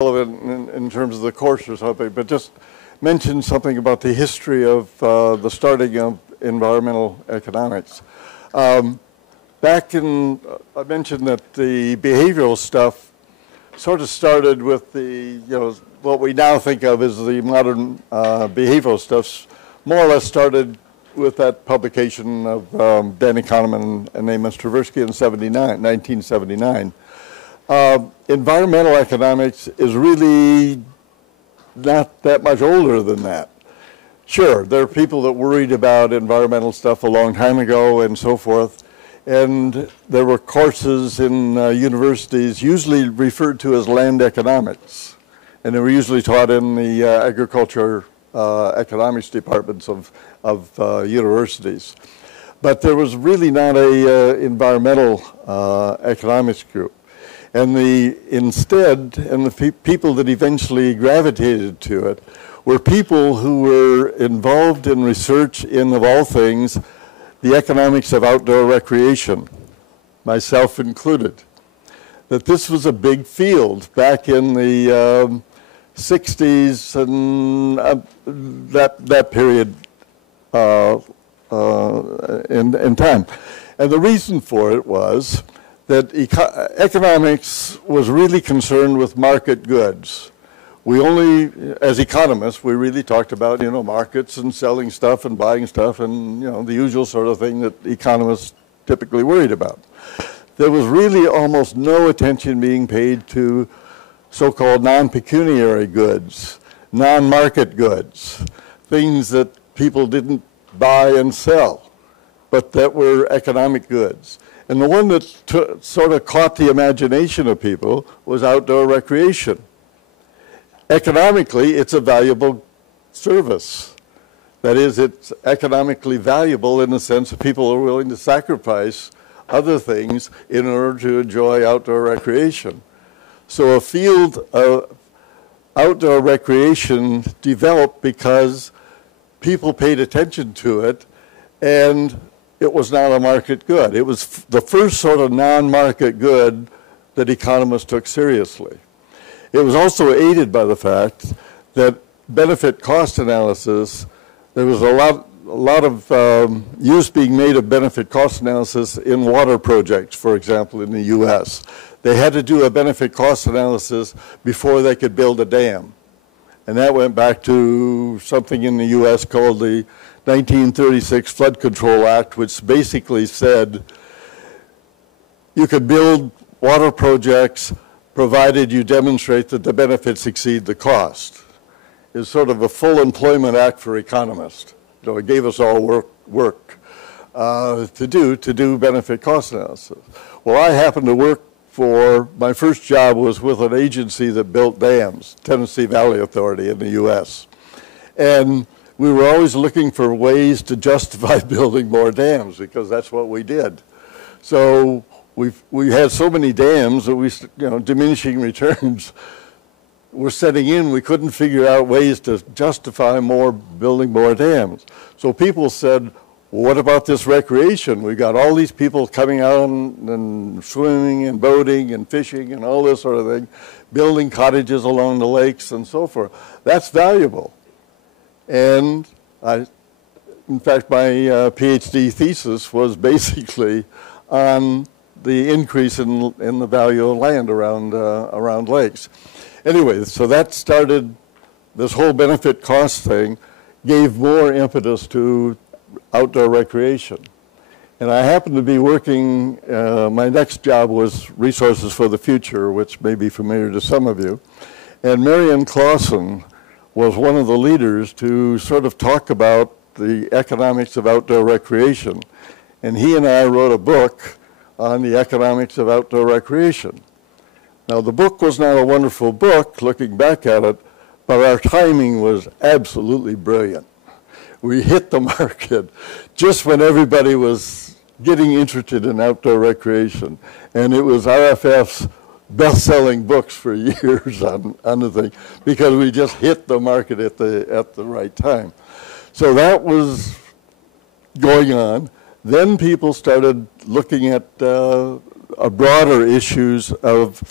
relevant in terms of the course or something, but just mention something about the history of the starting of environmental economics. Back in, I mentioned that the behavioral stuff sort of started with the, what we now think of as the modern behavioral stuff, more or less started with that publication of Danny Kahneman and Amos Tversky in 1979. Environmental economics is really not that much older than that. Sure, there are people that worried about environmental stuff a long time ago and so forth, and there were courses in universities usually referred to as land economics, and they were usually taught in the agriculture economics departments of universities. But there was really not a environmental economics group. And instead, the people that eventually gravitated to it were people who were involved in research in, of all things, the economics of outdoor recreation, myself included. That this was a big field back in the 60s and that period in time. And the reason for it was that economics was really concerned with market goods. We only, as economists, we really talked about, markets and selling stuff and buying stuff and, the usual sort of thing that economists typically worried about. There was really almost no attention being paid to so-called non-pecuniary goods, non-market goods, things that people didn't buy and sell, but that were economic goods. And the one that sort of caught the imagination of people was outdoor recreation. Economically, it's a valuable service. That is, it's economically valuable in the sense that people are willing to sacrifice other things in order to enjoy outdoor recreation. So a field of outdoor recreation developed because people paid attention to it, and it was not a market good. It was the first sort of non-market good that economists took seriously. It was also aided by the fact that benefit cost analysis, there was a lot of use being made of benefit cost analysis in water projects, for example, in the US. They had to do a benefit cost analysis before they could build a dam. And that went back to something in the US called the 1936 Flood Control Act, which basically said you could build water projects provided you demonstrate that the benefits exceed the cost. It's sort of a full employment act for economists. It gave us all work to do benefit cost analysis. Well, I happened to work my first job was with an agency that built dams, Tennessee Valley Authority in the US. And we were always looking for ways to justify building more dams because that's what we did. So we had so many dams that diminishing returns were setting in. We couldn't figure out ways to justify building more dams. So people said, well, what about this recreation? We got all these people coming out and swimming and boating and fishing and all this sort of thing, building cottages along the lakes and so forth. That's valuable. And in fact, my PhD thesis was basically on the increase in the value of land around lakes. Anyway, so that started, this whole benefit cost thing gave more impetus to outdoor recreation. And I happened to be working, my next job was Resources for the Future, which may be familiar to some of you. And Marion Clausen was one of the leaders to sort of talk about the economics of outdoor recreation. And he and I wrote a book on the economics of outdoor recreation. Now, the book was not a wonderful book, looking back at it, but our timing was absolutely brilliant. We hit the market just when everybody was getting interested in outdoor recreation. And it was RFF's best-selling books for years on the thing because we just hit the market at the right time. So that was going on. Then people started looking at broader issues of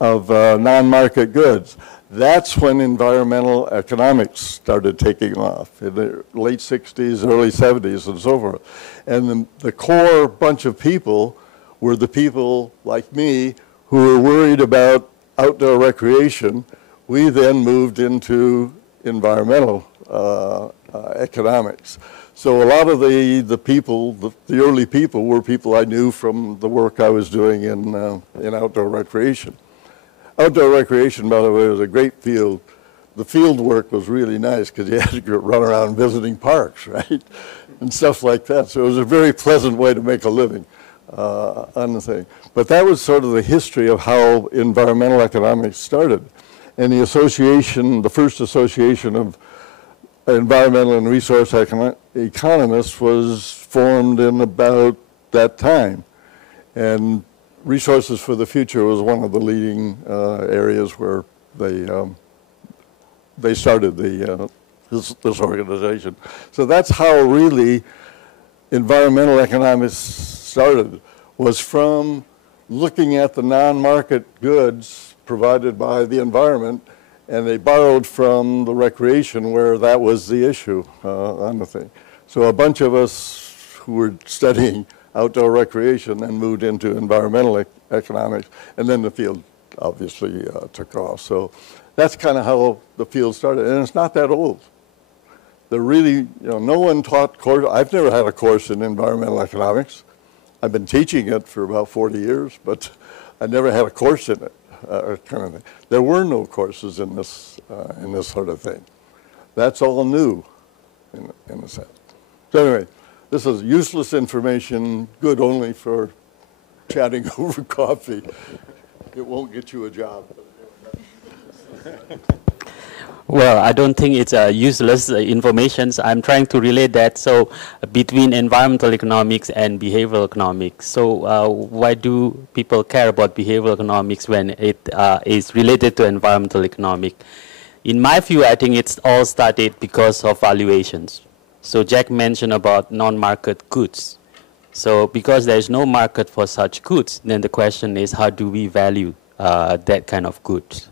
non-market goods. That's when environmental economics started taking off in the late 60s, early 70s, and so forth. And the core bunch of people were the people like me who were worried about outdoor recreation. We then moved into environmental economics. So a lot of the people, the early people, were people I knew from the work I was doing in outdoor recreation. Outdoor recreation, by the way, was a great field. The field work was really nice because you had to run around visiting parks, right? And stuff like that. So it was a very pleasant way to make a living on the thing. But that was sort of the history of how environmental economics started. And the association, the first association of environmental and resource economists was formed in about that time. And Resources for the Future was one of the leading areas where they started this organization. So that's how really environmental economics started, was from looking at the non-market goods provided by the environment, and they borrowed from the recreation where that was the issue on the thing. So a bunch of us who were studying outdoor recreation then moved into environmental economics, and then the field obviously took off. So that's kind of how the field started, and it's not that old. There really, no one taught course. I've never had a course in environmental economics. I've been teaching it for about 40 years, but I never had a course in it, kind of thing. There were no courses in this sort of thing. That's all new, in a sense. So anyway, this is useless information, good only for chatting over coffee. It won't get you a job. Well, I don't think it's useless information. I'm trying to relate that between environmental economics and behavioral economics. So why do people care about behavioral economics when it is related to environmental economics? In my view, I think it's all started because of valuations. So Jack mentioned about non-market goods. So because there is no market for such goods, then the question is, how do we value that kind of goods?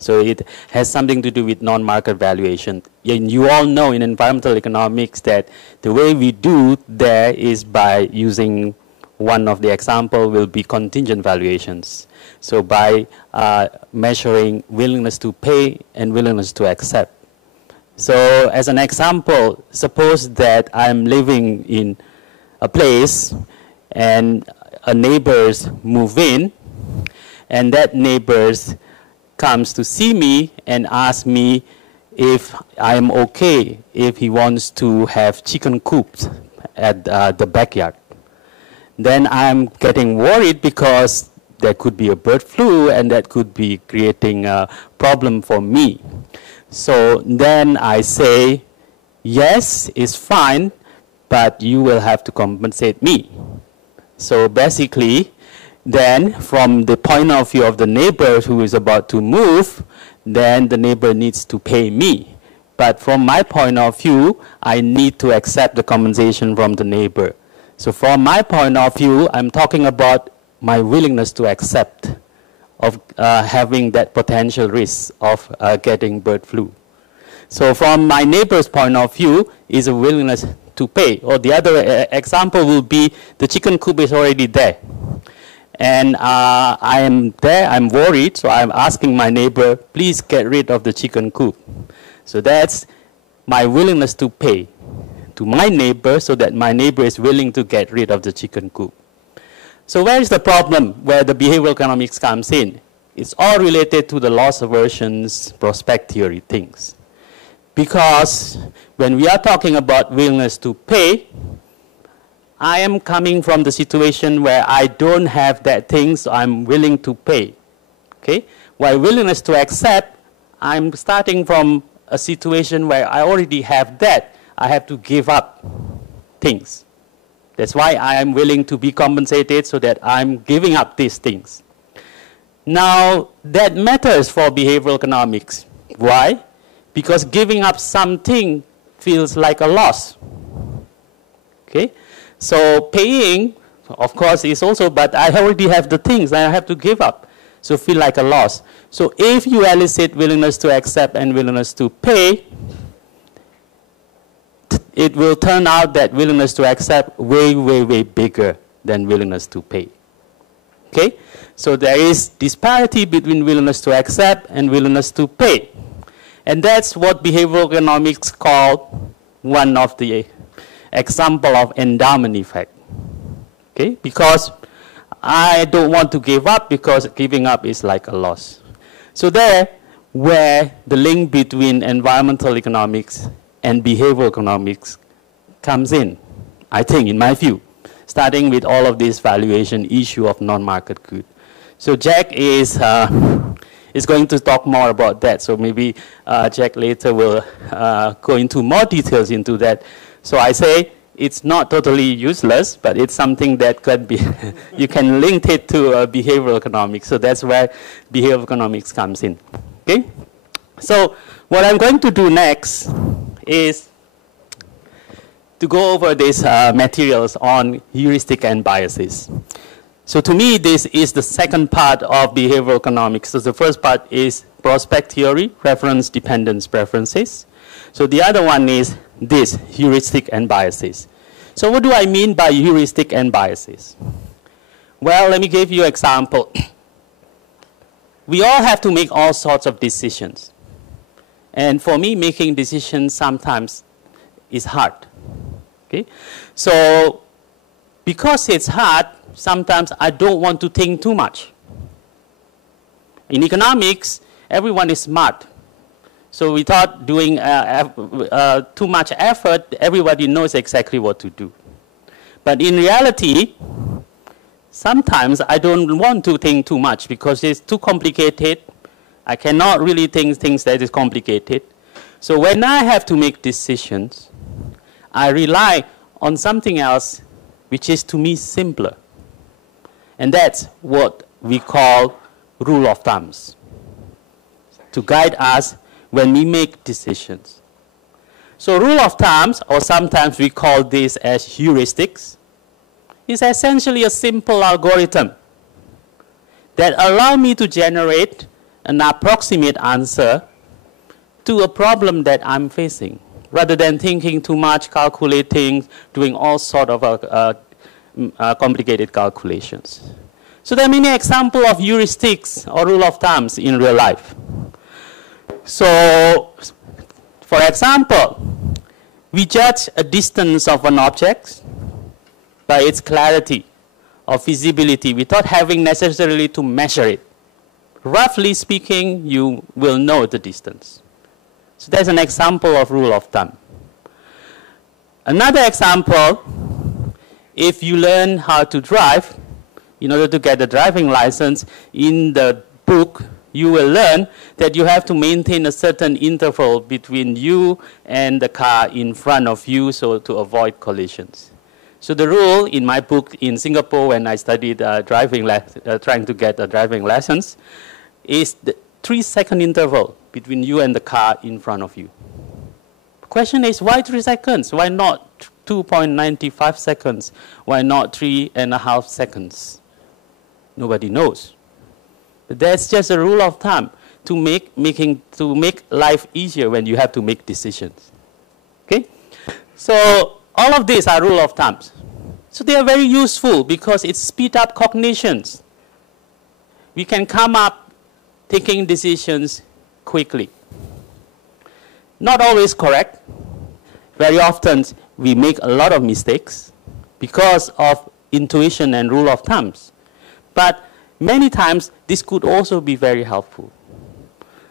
So it has something to do with non-market valuation. And you all know in environmental economics that the way we do there is by using one of the example will be contingent valuations. So by measuring willingness to pay and willingness to accept. So as an example, suppose that I'm living in a place and a neighbors move in, and that neighbors comes to see me and ask me if I'm okay if he wants to have chicken coops at the backyard. Then I'm getting worried because there could be a bird flu and that could be creating a problem for me. So then I say, yes, it's fine, but you will have to compensate me. So basically, then from the point of view of the neighbor who is about to move, then the neighbor needs to pay me. But from my point of view, I need to accept the compensation from the neighbor. So from my point of view, I'm talking about my willingness to accept of having that potential risk of getting bird flu. So from my neighbor's point of view is a willingness to pay. Or the other example will be the chicken coop is already there. And I am there, I'm worried, so I'm asking my neighbor, please get rid of the chicken coop. So that's my willingness to pay to my neighbor so that my neighbor is willing to get rid of the chicken coop. So where is the problem where the behavioral economics comes in? It's all related to the loss aversions, prospect theory things. Because when we are talking about willingness to pay, I am coming from the situation where I don't have that thing, so I'm willing to pay. Okay? While willingness to accept, I'm starting from a situation where I already have that. I have to give up things. That's why I am willing to be compensated so that I'm giving up these things. Now, that matters for behavioral economics. Why? Because giving up something feels like a loss. Okay? So paying, of course, is also, but I already have the things I have to give up. so feel like a loss. So if you elicit willingness to accept and willingness to pay, it will turn out that willingness to accept way, way, way bigger than willingness to pay. Okay? So there is disparity between willingness to accept and willingness to pay. And that's what behavioral economics call one of the example of endowment effect. Okay? Because I don't want to give up because giving up is like a loss. So there where the link between environmental economics and behavioral economics comes in, I think, in my view, starting with all of this valuation issue of non-market good. So Jack is going to talk more about that. So maybe Jack later will go into more details into that. So I say it's not totally useless, but it's something that could be, you can link it to behavioral economics. So that's where behavioral economics comes in. Okay? So what I'm going to do next is to go over these materials on heuristic and biases. So to me, this is the second part of behavioral economics. So the first part is prospect theory, reference dependence preferences. So the other one is this, heuristic and biases. So what do I mean by heuristic and biases? Well, let me give you an example. We all have to make all sorts of decisions. And for me, making decisions sometimes is hard. Okay? So because it's hard, sometimes I don't want to think too much. In economics, everyone is smart. So without doing too much effort, everybody knows exactly what to do. But in reality, sometimes I don't want to think too much because it's too complicated. I cannot really think things that is complicated. So when I have to make decisions, I rely on something else which is to me simpler. And that's what we call rule of thumbs, to guide us when we make decisions. So rule of thumbs, or sometimes we call this as heuristics, is essentially a simple algorithm that allows me to generate an approximate answer to a problem that I'm facing, rather than thinking too much, calculating, doing all sorts of complicated calculations. So there are many examples of heuristics or rule of thumbs in real life. So, for example, we judge a distance of an object by its clarity or visibility without having necessarily to measure it. Roughly speaking, you will know the distance. So that's an example of rule of thumb. Another example, if you learn how to drive, in order to get a driving license, in the book, you will learn that you have to maintain a certain interval between you and the car in front of you, so to avoid collisions. So the rule in my book in Singapore, when I studied trying to get a driving license, is the 3-second interval between you and the car in front of you. The question is, why 3 seconds? Why not 2.95 seconds? Why not 3.5 seconds? Nobody knows. But that's just a rule of thumb to make life easier when you have to make decisions. Okay? So all of these are rule of thumbs. So they are very useful because it speeds up cognitions. We can come up taking decisions quickly. Not always correct. Very often we make a lot of mistakes because of intuition and rule of thumbs. But many times this could also be very helpful.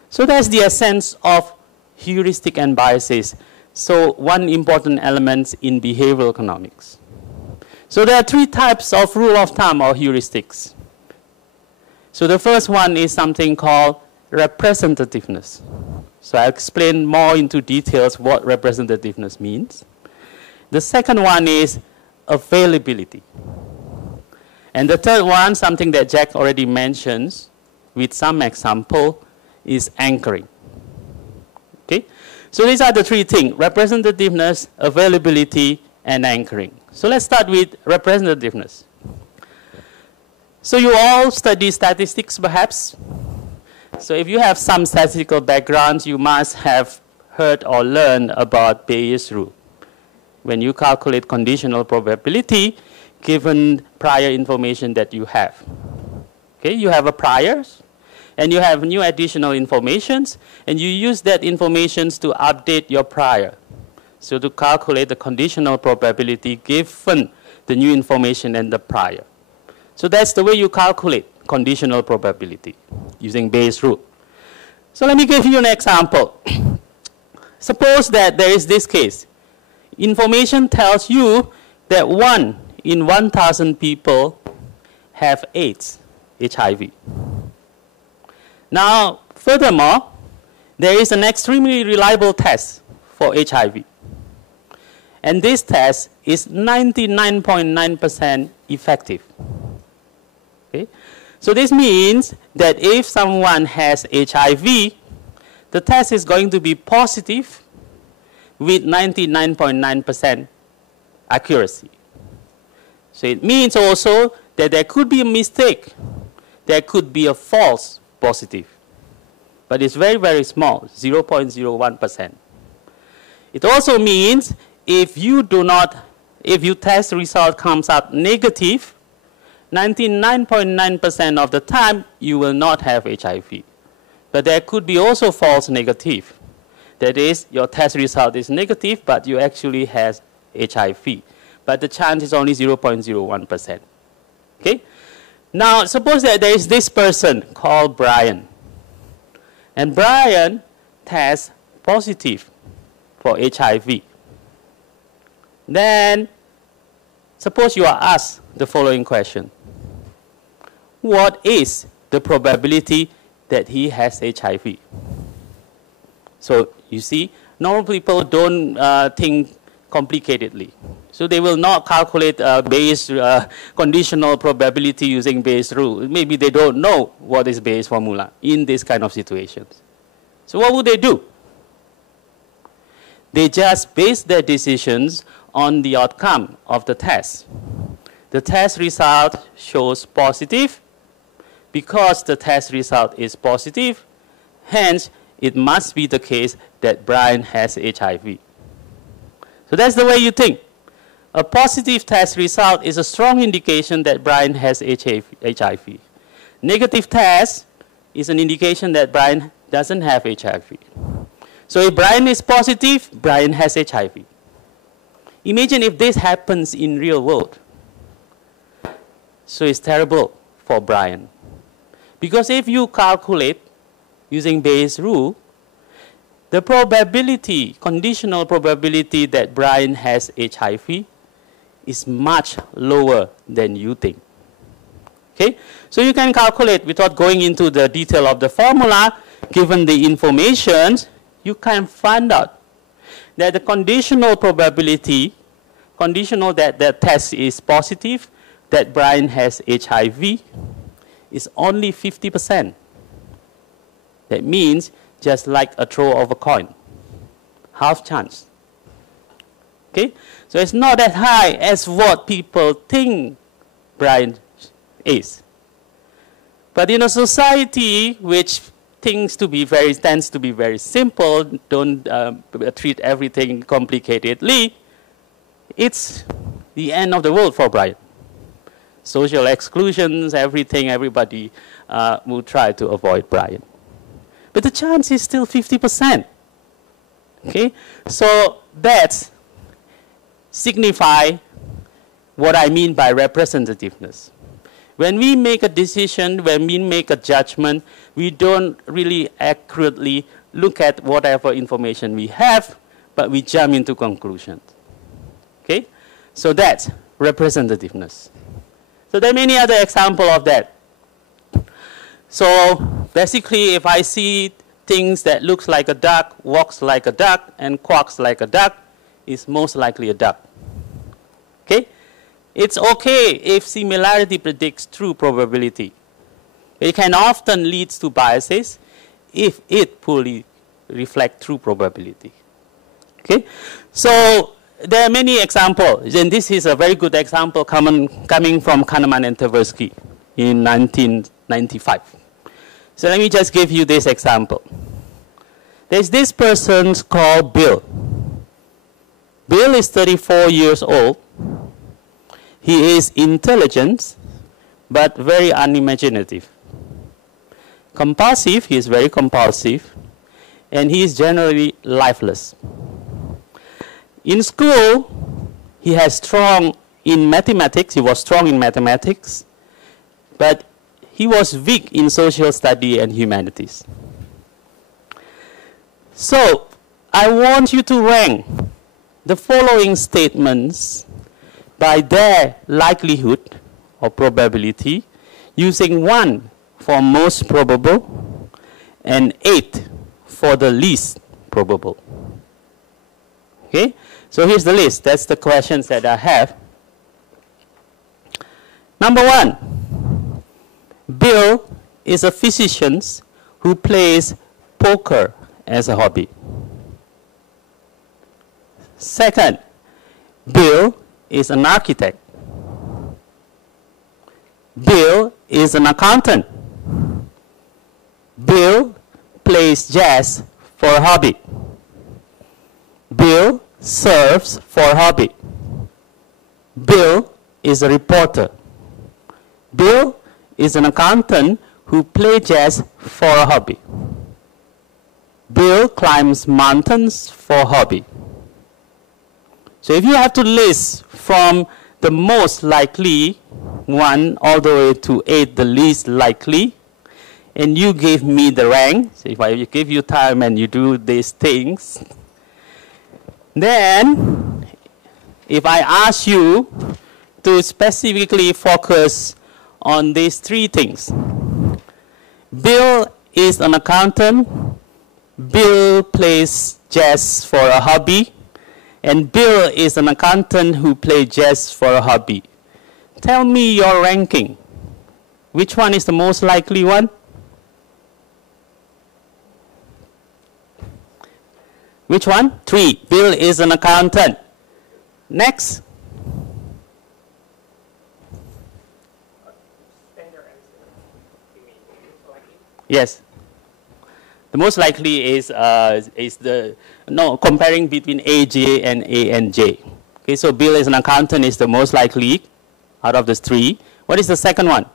So that's the essence of heuristic and biases. So one important element in behavioral economics. So there are 3 types of rule of thumb or heuristics. So the first one is something called representativeness. So I'll explain more into details what representativeness means. The second one is availability. And the third one, something that Jack already mentions with some example, is anchoring. Okay? So these are the 3 things: representativeness, availability, and anchoring. So let's start with representativeness. So you all study statistics, perhaps? So if you have some statistical background, you must have heard or learned about Bayes' rule. When you calculate conditional probability, given prior information that you have. Okay, you have a priors, and you have new additional informations, and you use that information to update your prior. So to calculate the conditional probability given the new information and the prior. So that's the way you calculate conditional probability using Bayes' rule. So let me give you an example. Suppose that there is this case. Information tells you that 1 in 1,000 people have AIDS, HIV. Now, furthermore, there is an extremely reliable test for HIV. And this test is 99.9% effective. Okay? So this means that if someone has HIV, the test is going to be positive with 99.9% accuracy. So it means also that there could be a mistake. There could be a false positive. But it's very, very small, 0.01%. It also means if your test result comes out negative, 99.9% of the time you will not have HIV. But there could be also false negative. That is, your test result is negative, but you actually have HIV. But the chance is only 0.01%. Okay? Now, suppose that there is this person called Brian. And Brian tests positive for HIV. Then, suppose you are asked the following question. What is the probability that he has HIV? So, you see, normal people don't think complicatedly. So they will not calculate Bayes conditional probability using Bayes rule. Maybe they don't know what is Bayes formula in this kind of situations. So what would they do? They just base their decisions on the outcome of the test. The test result shows positive. Because the test result is positive, hence it must be the case that Brian has HIV. So that's the way you think. A positive test result is a strong indication that Brian has HIV. Negative test is an indication that Brian doesn't have HIV. So if Brian is positive, Brian has HIV. Imagine if this happens in real world. So it's terrible for Brian. Because if you calculate using Bayes' rule, the probability, conditional probability that Brian has HIV is much lower than you think. Okay? So you can calculate without going into the detail of the formula, given the information, you can find out that the conditional probability, conditional that the test is positive, that Brian has HIV, is only 50%. That means just like a throw of a coin, half chance. Okay? So it's not that high as what people think Brian is. But in a society which tends to be very simple, don't treat everything complicatedly, it's the end of the world for Brian. Social exclusions, everything, everybody will try to avoid Brian. But the chance is still 50%. Okay? So that signifies what I mean by representativeness. When we make a decision, when we make a judgment, we don't really accurately look at whatever information we have, but we jump into conclusions. Okay? So that's representativeness. So there are many other examples of that. So basically, if I see things that looks like a duck, walks like a duck, and quacks like a duck, it's most likely a duck. Okay? It's okay if similarity predicts true probability. It can often lead to biases if it poorly reflects true probability. Okay? So there are many examples, and this is a very good example coming from Kahneman and Tversky. in 1995. So let me just give you this example. There's this person called Bill. Bill is 34 years old. He is intelligent, but very unimaginative. Compulsive, he is very compulsive, and he is generally lifeless. In school, he was strong in mathematics, but he was weak in social study and humanities. So, I want you to rank the following statements by their likelihood or probability, using 1 for most probable and 8 for the least probable. Okay, so here's the list. That's the questions that I have. Number 1, Bill is a physician who plays poker as a hobby. Second, Bill is an architect. Bill is an accountant. Bill plays jazz for a hobby. Bill surfs for a hobby. Bill is a reporter. Bill is an accountant who plays jazz for a hobby. Bill climbs mountains for a hobby. So if you have to list from the most likely 1 all the way to 8, the least likely, and you give me the rank, so if I give you time and you do these things, then if I ask you to specifically focus on these 3 things, Bill is an accountant, Bill plays jazz for a hobby, and Bill is an accountant who plays jazz for a hobby. Tell me your ranking. Which one is the most likely one? Which one? 3. Bill is an accountant. Next. Yes. The most likely is comparing between A, J, and A and J. Okay, so Bill is an accountant is the most likely out of the 3. What is the second one?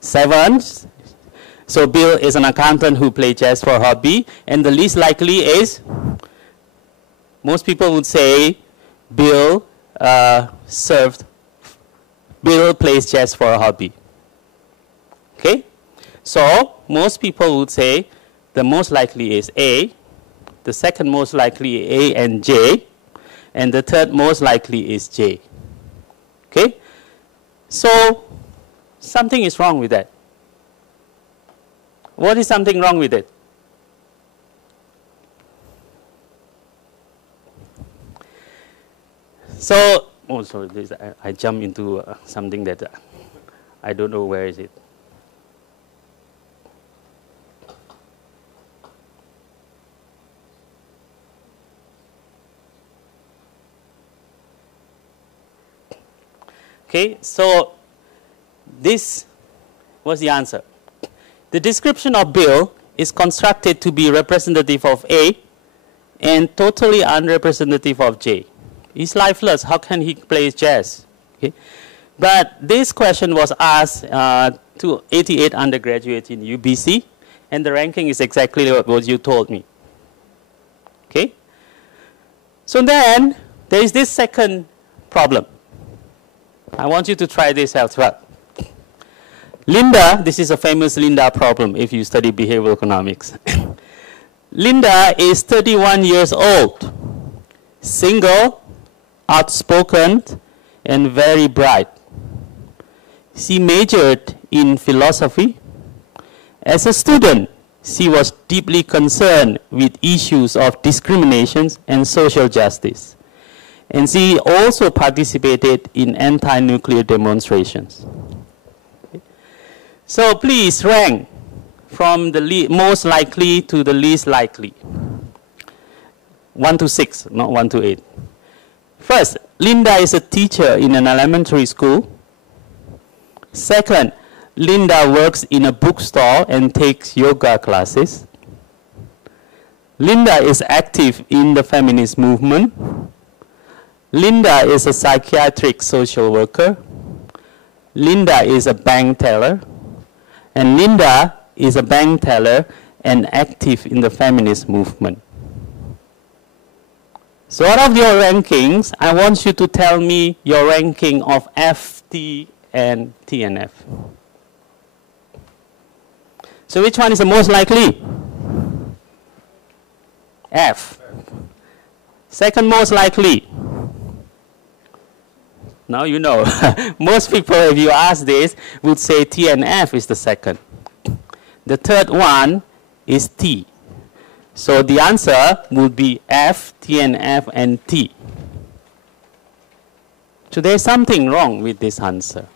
7. So Bill is an accountant who plays jazz for a hobby, and the least likely is, most people would say, Bill plays jazz for a hobby. Okay? So most people would say the most likely is A, the second most likely A and J, and the third most likely is J. Okay? So something is wrong with that. What is something wrong with it? So, oh, sorry, I jumped into something that I don't know where is it. Okay, so this was the answer. The description of Bill is constructed to be representative of A and totally unrepresentative of J. He's lifeless. How can he play jazz? Okay. But this question was asked to 88 undergraduates in UBC, and the ranking is exactly what you told me. Okay. So then there is this second problem. I want you to try this as well. Linda, this is a famous Linda problem if you study behavioral economics. Linda is 31 years old, single, outspoken, and very bright. She majored in philosophy. As a student, she was deeply concerned with issues of discrimination and social justice. And she also participated in anti-nuclear demonstrations. Okay. So please rank from the most likely to the least likely. 1 to 6, not 1 to 8. First, Linda is a teacher in an elementary school. Second, Linda works in a bookstore and takes yoga classes. Linda is active in the feminist movement. Linda is a psychiatric social worker. Linda is a bank teller. And Linda is a bank teller and active in the feminist movement. So out of your rankings, I want you to tell me your ranking of F, T, and TNF. So which one is the most likely? F. Second most likely? Now you know. Most people, if you ask this, would say T and F is the second. The third one is T. So the answer would be F, T and F, and T. So there's something wrong with this answer.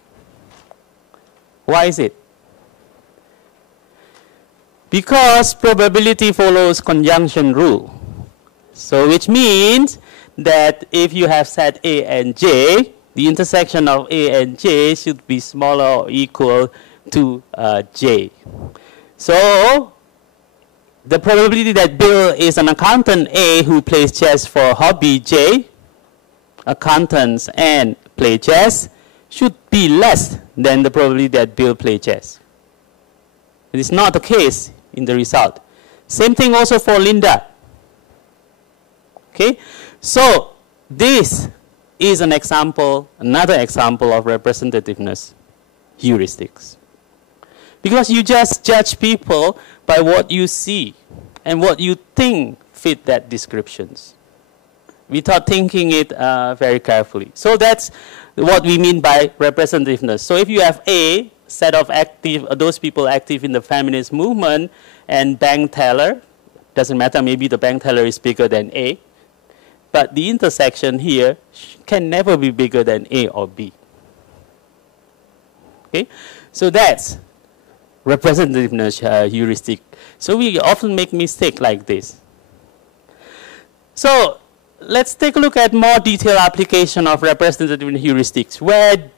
Why is it? Because probability follows conjunction rule. So which means that if you have set A and J, the intersection of A and J should be smaller or equal to J. So the probability that Bill is an accountant A who plays chess for hobby J, accountants and play chess, should be less than the probability that Bill plays chess. It is not the case in the result. Same thing also for Linda. Okay, so this is an example, another example of representativeness heuristics. Because you just judge people by what you see and what you think fit that descriptions, without thinking it very carefully. So that's what we mean by representativeness. So if you have A set of active, those people active in the feminist movement, and bank teller, doesn't matter, maybe the bank teller is bigger than A, but the intersection here can never be bigger than A or B. Okay, so that's representativeness heuristic. So we often make mistakes like this. So let's take a look at more detailed application of representative heuristics, where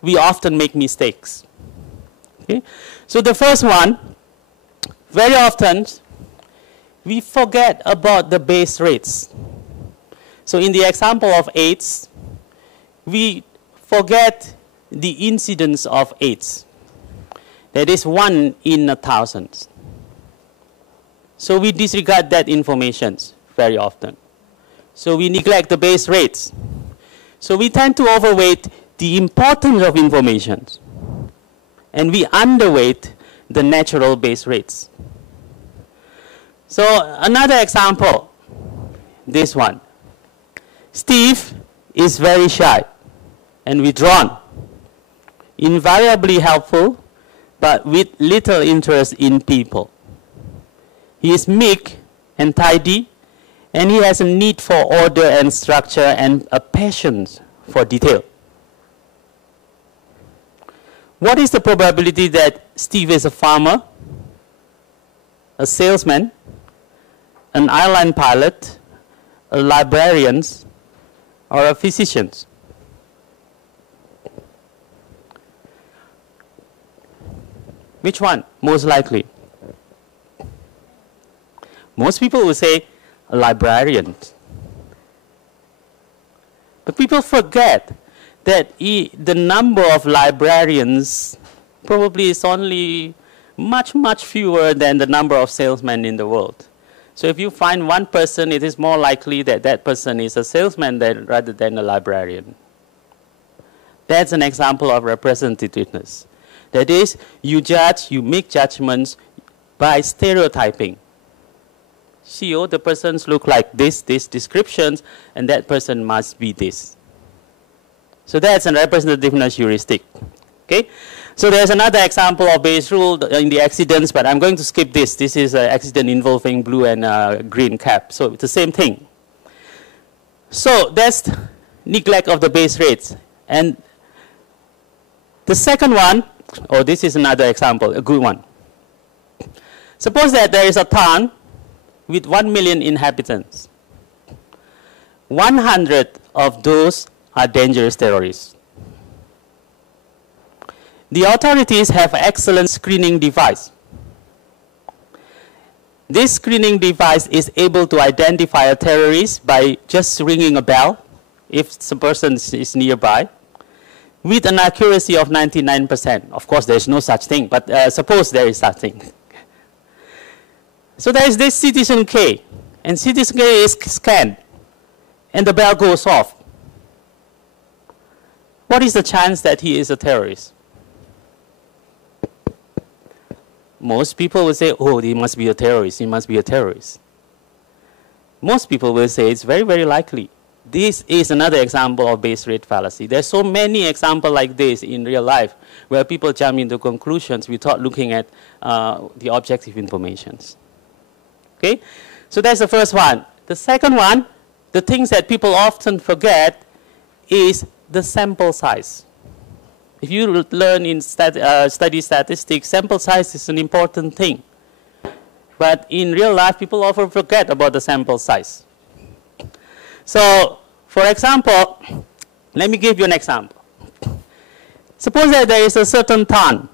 we often make mistakes. Okay? So the first one, very often we forget about the base rates. So in the example of AIDS, we forget the incidence of AIDS. That is 1 in 1,000. So we disregard that information very often. So we neglect the base rates. So we tend to overweight the importance of information, and we underweight the natural base rates. So another example, this one. Steve is very shy and withdrawn, invariably helpful, but with little interest in people. He is meek and tidy, and he has a need for order and structure and a passion for detail. What is the probability that Steve is a farmer, a salesman, an airline pilot, a librarian, or a physician? Which one most likely? Most people will say a librarian. But people forget that the number of librarians probably is only much, much fewer than the number of salesmen in the world. So if you find one person, it is more likely that that person is a salesman rather than a librarian. That's an example of representativeness. That is, you judge, you make judgments by stereotyping. See, oh, the persons look like this descriptions, and that person must be this. So that's a representativeness heuristic. Okay? So there's another example of Bayes' rule in the accidents, but I'm going to skip this. This is an accident involving blue and green cap. So it's the same thing. So that's neglect of the base rates. And the second one, oh, this is another example, a good one. Suppose that there is a town with 1 million inhabitants. 100 of those are dangerous terrorists. The authorities have excellent screening device. This screening device is able to identify a terrorist by just ringing a bell if the person is nearby with an accuracy of 99%. Of course, there is no such thing, but suppose there is such thing. So there is this citizen K, and citizen K is scanned, and the bell goes off. What is the chance that he is a terrorist? Most people will say, oh, he must be a terrorist, he must be a terrorist. Most people will say it's very, very likely. This is another example of base rate fallacy. There's so many examples like this in real life where people jump into conclusions without looking at the objective informations. Okay? So that's the first one. The second one, the things that people often forget is the sample size. If you learn in study statistics, sample size is an important thing. But in real life, people often forget about the sample size. So, for example, let me give you an example. Suppose that there is a certain town,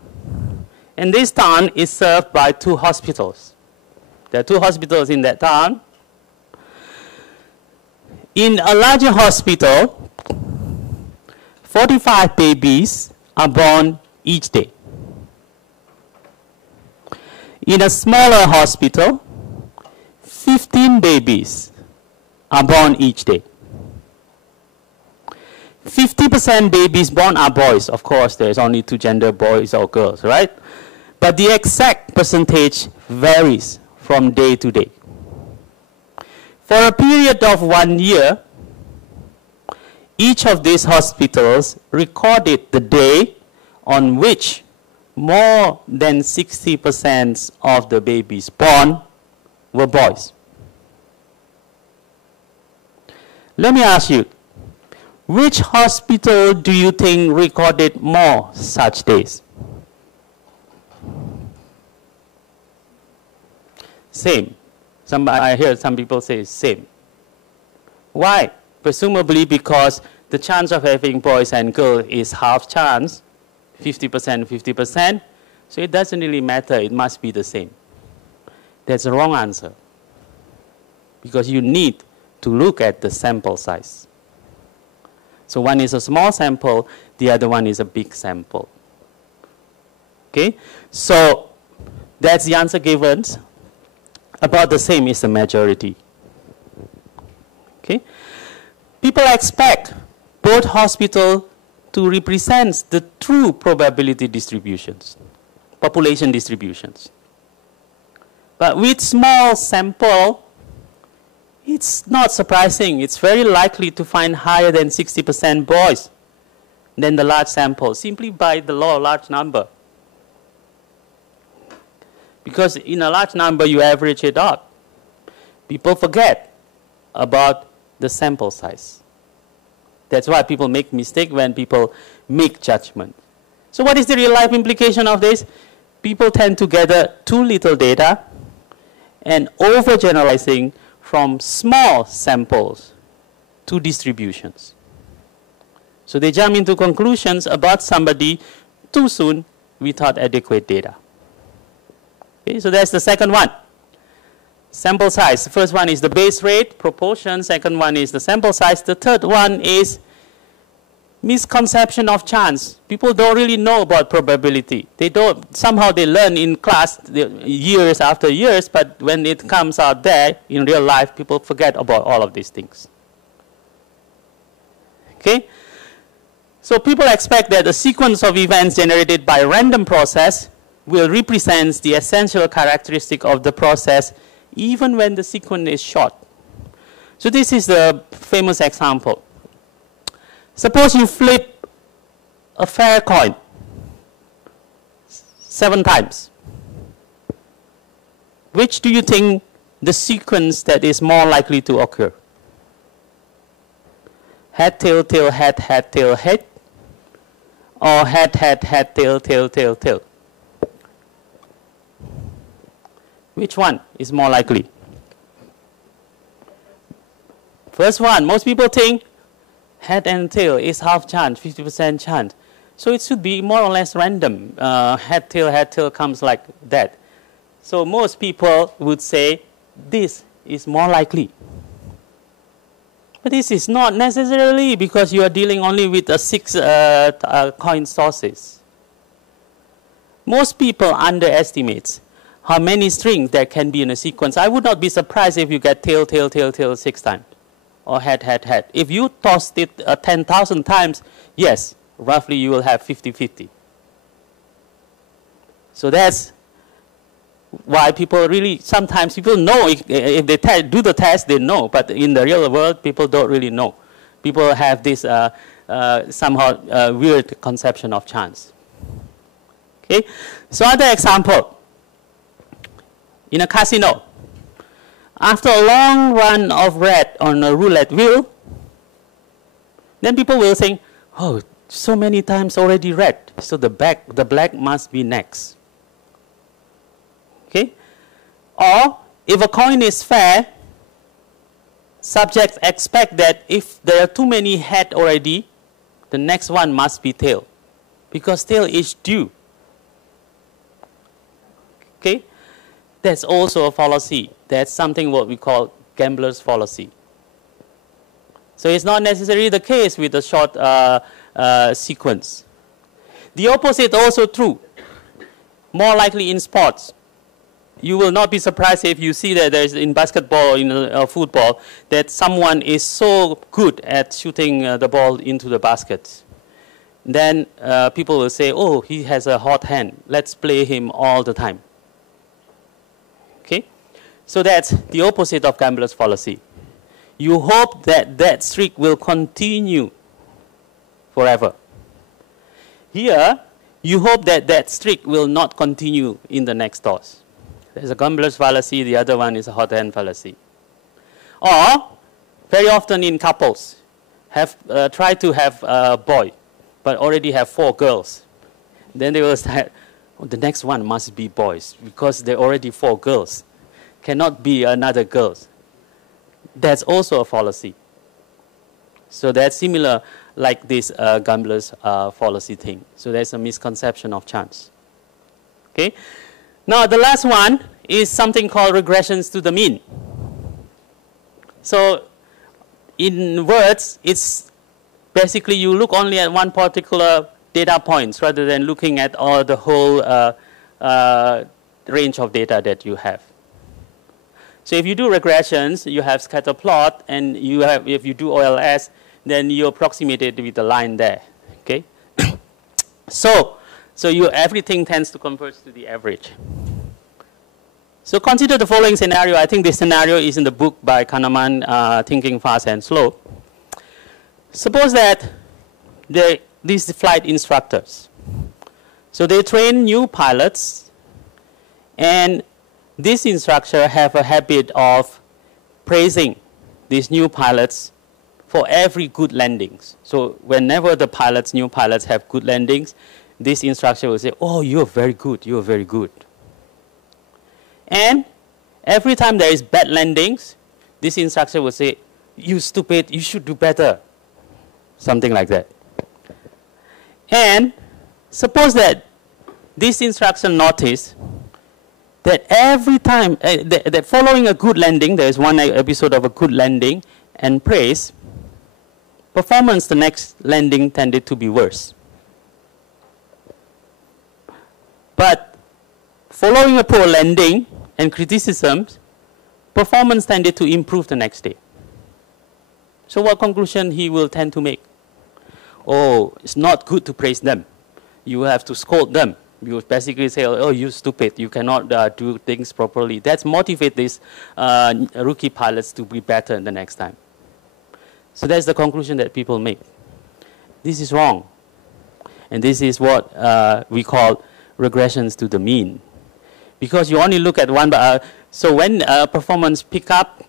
and this town is served by 2 hospitals. There are 2 hospitals in that town. In a larger hospital, 45 babies are born each day. In a smaller hospital, 15 babies are born each day. 50% babies born are boys. Of course, there's only 2 gender, boys or girls, right? But the exact percentage varies from day to day. For a period of 1 year, each of these hospitals recorded the day on which more than 60% of the babies born were boys. Let me ask you, which hospital do you think recorded more such days? Same. I hear some people say same. Why? Presumably because the chance of having boys and girls is half chance, 50%, 50%. So it doesn't really matter. It must be the same. That's the wrong answer. Because you need to look at the sample size. So one is a small sample, the other one is a big sample. Okay? So that's the answer given. About the same is the majority. Okay? People expect both hospitals to represent the true probability distributions, population distributions. But with small sample, it's not surprising. It's very likely to find higher than 60% boys than the large sample, simply by the law of large number. Because in a large number, you average it out. People forget about the sample size. That's why people make mistakes when people make judgment. So what is the real life implication of this? People tend to gather too little data and overgeneralizing from small samples to distributions. So they jump into conclusions about somebody too soon without adequate data. Okay, so that's the second one. Sample size. The first one is the base rate, proportion. Second one is the sample size. The third one is misconception of chance. People don't really know about probability. They don't, somehow they learn in class years after years, but when it comes out there in real life, people forget about all of these things. Okay? So people expect that a sequence of events generated by a random process will represent the essential characteristic of the process even when the sequence is short. So this is the famous example. Suppose you flip a fair coin 7 times. Which do you think the sequence that is more likely to occur? Head, tail, tail, head, head, tail, head? Or head, head, head, tail, tail, tail, tail? Which one is more likely? First one, most people think head and tail is half chance, 50% chance. So it should be more or less random. Head, tail comes like that. So most people would say this is more likely. But this is not necessarily, because you are dealing only with 6 coin sources. Most people underestimate how many strings there can be in a sequence. I would not be surprised if you get tail, tail, tail, tail 6 times, or head, head, head. If you tossed it 10,000 times, yes, roughly you will have 50-50. So that's why people really, sometimes people know, if they do the test, they know, but in the real world, people don't really know. People have this somehow weird conception of chance. Okay, so other example, in a casino, after a long run of red on a roulette wheel, then people will think, oh, so many times already red, so the black must be next. Okay? Or if a coin is fair, subjects expect that if there are too many head already, the next one must be tail, because tail is due. Okay? That's also a fallacy. That's something what we call gambler's fallacy. So it's not necessarily the case with a short sequence. The opposite also true. More likely in sports. You will not be surprised if you see that there's in basketball, in football, that someone is so good at shooting the ball into the basket. Then people will say, oh, he has a hot hand. Let's play him all the time. Okay? So that's the opposite of gambler's fallacy. You hope that that streak will continue forever. Here, you hope that that streak will not continue in the next toss. There's a gambler's fallacy, the other one is a hot hand fallacy. Or, very often in couples, try to have a boy, but already have 4 girls. Then they will start, oh, the next one must be boys, because there are already 4 girls. Cannot be another girl. That's also a fallacy. So that's similar like this gambler's fallacy thing. So there's a misconception of chance. Okay? Now the last one is something called regressions to the mean. So in words, it's basically you look only at one particular data points rather than looking at all the whole range of data that you have. So if you do regressions, you have scatter plot, and you have, if you do OLS, then you approximate it with the line there. Okay? So everything tends to converge to the average. So consider the following scenario. I think this scenario is in the book by Kahneman, Thinking Fast and Slow. Suppose that these flight instructors. So they train new pilots, and this instructor have a habit of praising these new pilots for every good landings. So whenever the new pilots have good landings, this instructor will say, oh, you're very good, you're very good. And every time there is bad landings, this instructor will say, you stupid, you should do better. Something like that. And suppose that this instructor noticed that every time, that following a good landing, there is one episode of a good landing and praise, performance the next landing tended to be worse. But following a poor landing and criticisms, performance tended to improve the next day. So what conclusion he will tend to make? Oh, it's not good to praise them. You have to scold them. You basically say, oh, you stupid, you cannot do things properly. That's motivate these rookie pilots to be better the next time. So that's the conclusion that people make. This is wrong. And this is what we call regressions to the mean. Because you only look at one, so when performance pick up,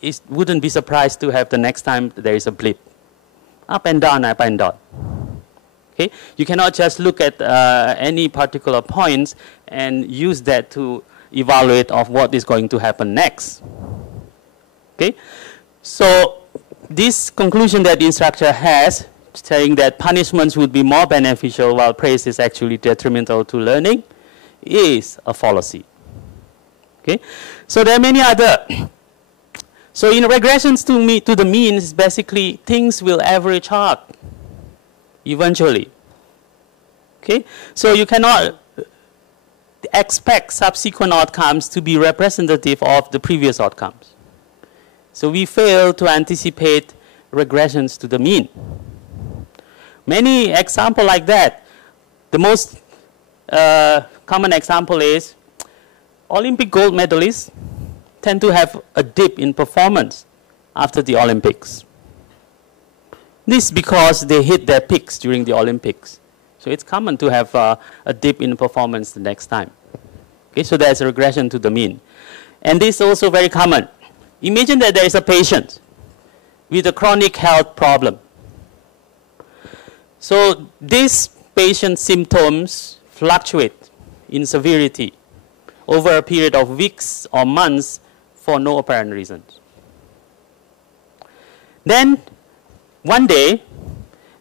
it wouldn't be surprised to have the next time there is a blip. Up and down, up and down. Okay? You cannot just look at any particular points and use that to evaluate of what is going to happen next. Okay? So this conclusion that the instructor has saying that punishments would be more beneficial while praise is actually detrimental to learning is a fallacy. Okay? So there are many other. So in regressions to the means, basically things will average out eventually. Okay? So you cannot expect subsequent outcomes to be representative of the previous outcomes. So we fail to anticipate regressions to the mean. Many examples like that. The most common example is Olympic gold medalists tend to have a dip in performance after the Olympics. This is because they hit their peaks during the Olympics. So it's common to have a dip in performance the next time. Okay, so there's a regression to the mean. And this is also very common. Imagine that there is a patient with a chronic health problem. So this patient's symptoms fluctuate in severity over a period of weeks or months for no apparent reasons. Then, one day,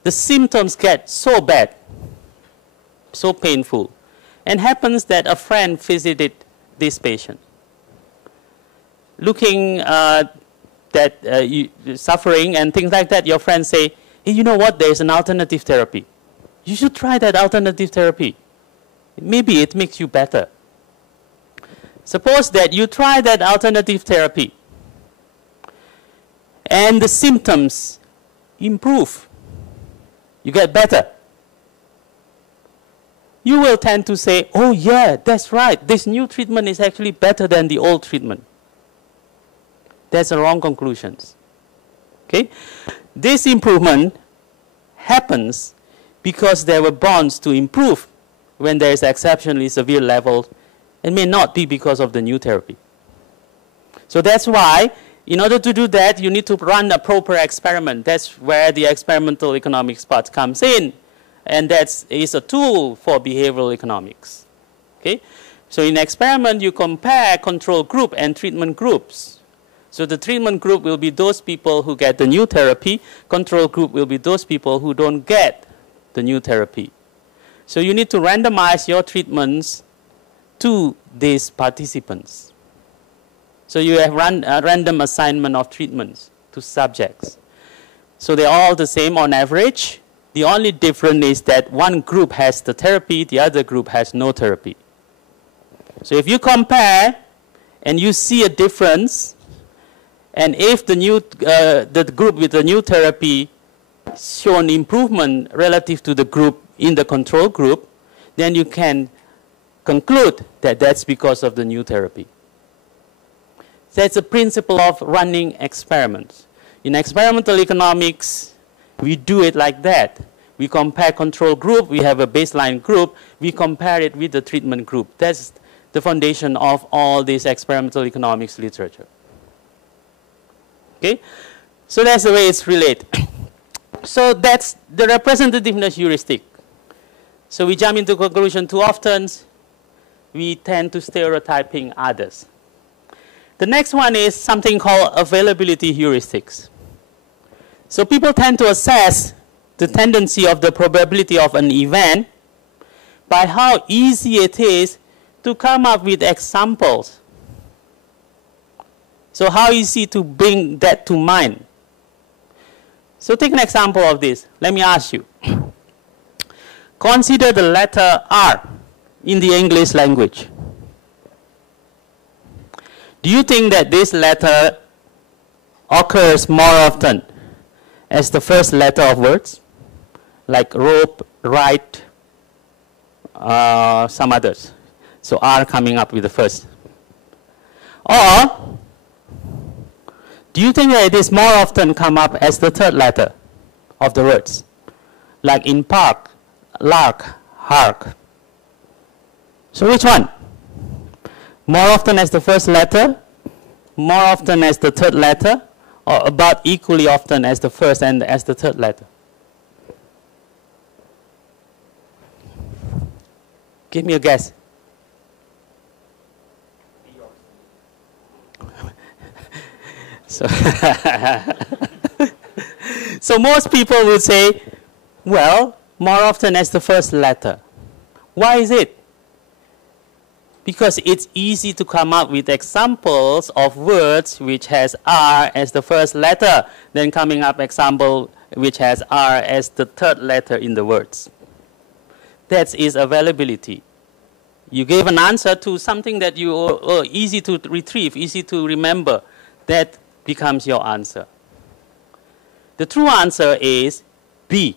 the symptoms get so bad, so painful, and happens that a friend visited this patient. Looking suffering and things like that, your friends say, hey, you know what, there's an alternative therapy. You should try that alternative therapy. Maybe it makes you better. Suppose that you try that alternative therapy and the symptoms improve. You get better. You will tend to say, oh yeah, that's right. This new treatment is actually better than the old treatment. That's a wrong conclusion. Okay? This improvement happens because there were bonds to improve when there is exceptionally severe level. It may not be because of the new therapy. So that's why, in order to do that, you need to run a proper experiment. That's where the experimental economics part comes in. And that is a tool for behavioral economics. Okay? So in experiment, you compare control group and treatment groups. So the treatment group will be those people who get the new therapy. Control group will be those people who don't get the new therapy. So you need to randomize your treatments to these participants. So you have run a random assignment of treatments to subjects. So they're all the same on average. The only difference is that one group has the therapy, the other group has no therapy. So if you compare and you see a difference, and if the group with the new therapy show an improvement relative to the group in the control group, then you can conclude that that's because of the new therapy. That's the principle of running experiments. In experimental economics, we do it like that. We compare control group, we have a baseline group, we compare it with the treatment group. That's the foundation of all this experimental economics literature. Okay? So that's the way it's related. So that's the representativeness heuristic. So we jump into conclusion too often, we tend to stereotyping others. The next one is something called availability heuristics. So people tend to assess the tendency of the probability of an event by how easy it is to come up with examples. So how easy to bring that to mind. So take an example of this. Let me ask you. Consider the letter R in the English language. Do you think that this letter occurs more often as the first letter of words, like rope, right, some others? So R coming up with the first. Or do you think that it is more often come up as the third letter of the words, like in park, lark, hark? So which one? More often as the first letter, more often as the third letter, or about equally often as the first and as the third letter? Give me a guess. So, so most people would say Well, more often as the first letter. Why is it? Because it's easy to come up with examples of words which has R as the first letter, then coming up example which has R as the third letter in the words. That is availability. You gave an answer to something that you are easy to retrieve, easy to remember. That becomes your answer. The true answer is B.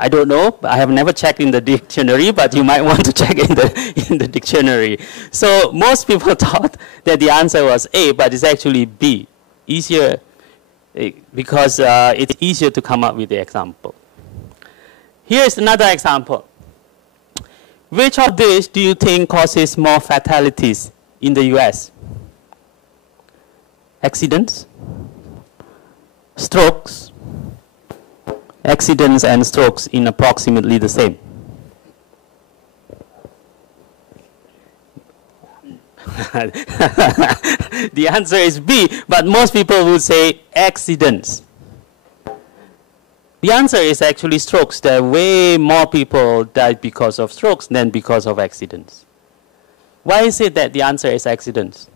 I don't know. I have never checked in the dictionary, but you might want to check in the dictionary. So most people thought that the answer was A, but it's actually B. Easier, because it's easier to come up with the example. Here's another example. Which of these do you think causes more fatalities in the US? Accidents? Strokes? Accidents and strokes in approximately the same. The answer is B, but most people would say accidents. The answer is actually strokes. There are way more people died because of strokes than because of accidents. Why is it that the answer is accidents?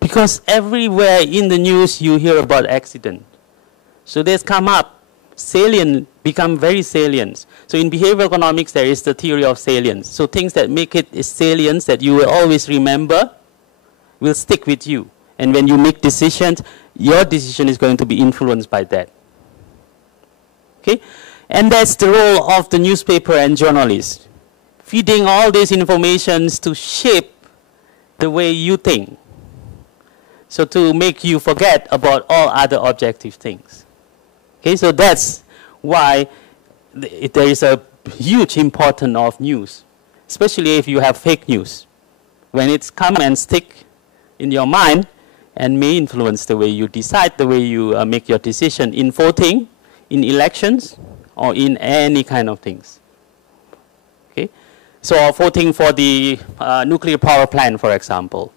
Because everywhere in the news you hear about accident. So they come up, salient, become very salient. So in behavioral economics, there is the theory of salience. So things that make it salient that you will always remember will stick with you. And when you make decisions, your decision is going to be influenced by that. Okay? And that's the role of the newspaper and journalists, feeding all these informations to shape the way you think. So to make you forget about all other objective things. Okay, so that's why there is a huge importance of news, especially if you have fake news. When it's come and stick in your mind and may influence the way you decide, the way you make your decision in voting, in elections, or in any kind of things. Okay, so voting for the nuclear power plant, for example.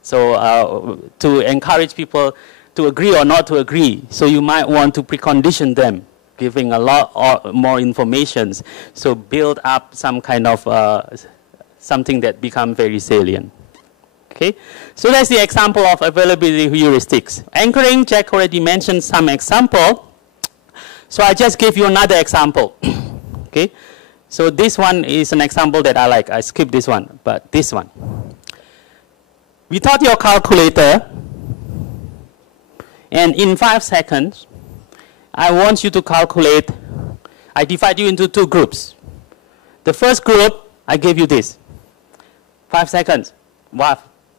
So to encourage people to agree or not to agree. So you might want to precondition them, giving a lot or more information. So build up some kind of something that becomes very salient. Okay, so that's the example of availability heuristics. Anchoring, Jack already mentioned some example. So I just gave you another example. Okay, so this one is an example that I like. I skipped this one, but this one. We taught your calculator. And in 5 seconds, I want you to calculate. I divide you into 2 groups. The first group, I gave you this. 5 seconds. 1,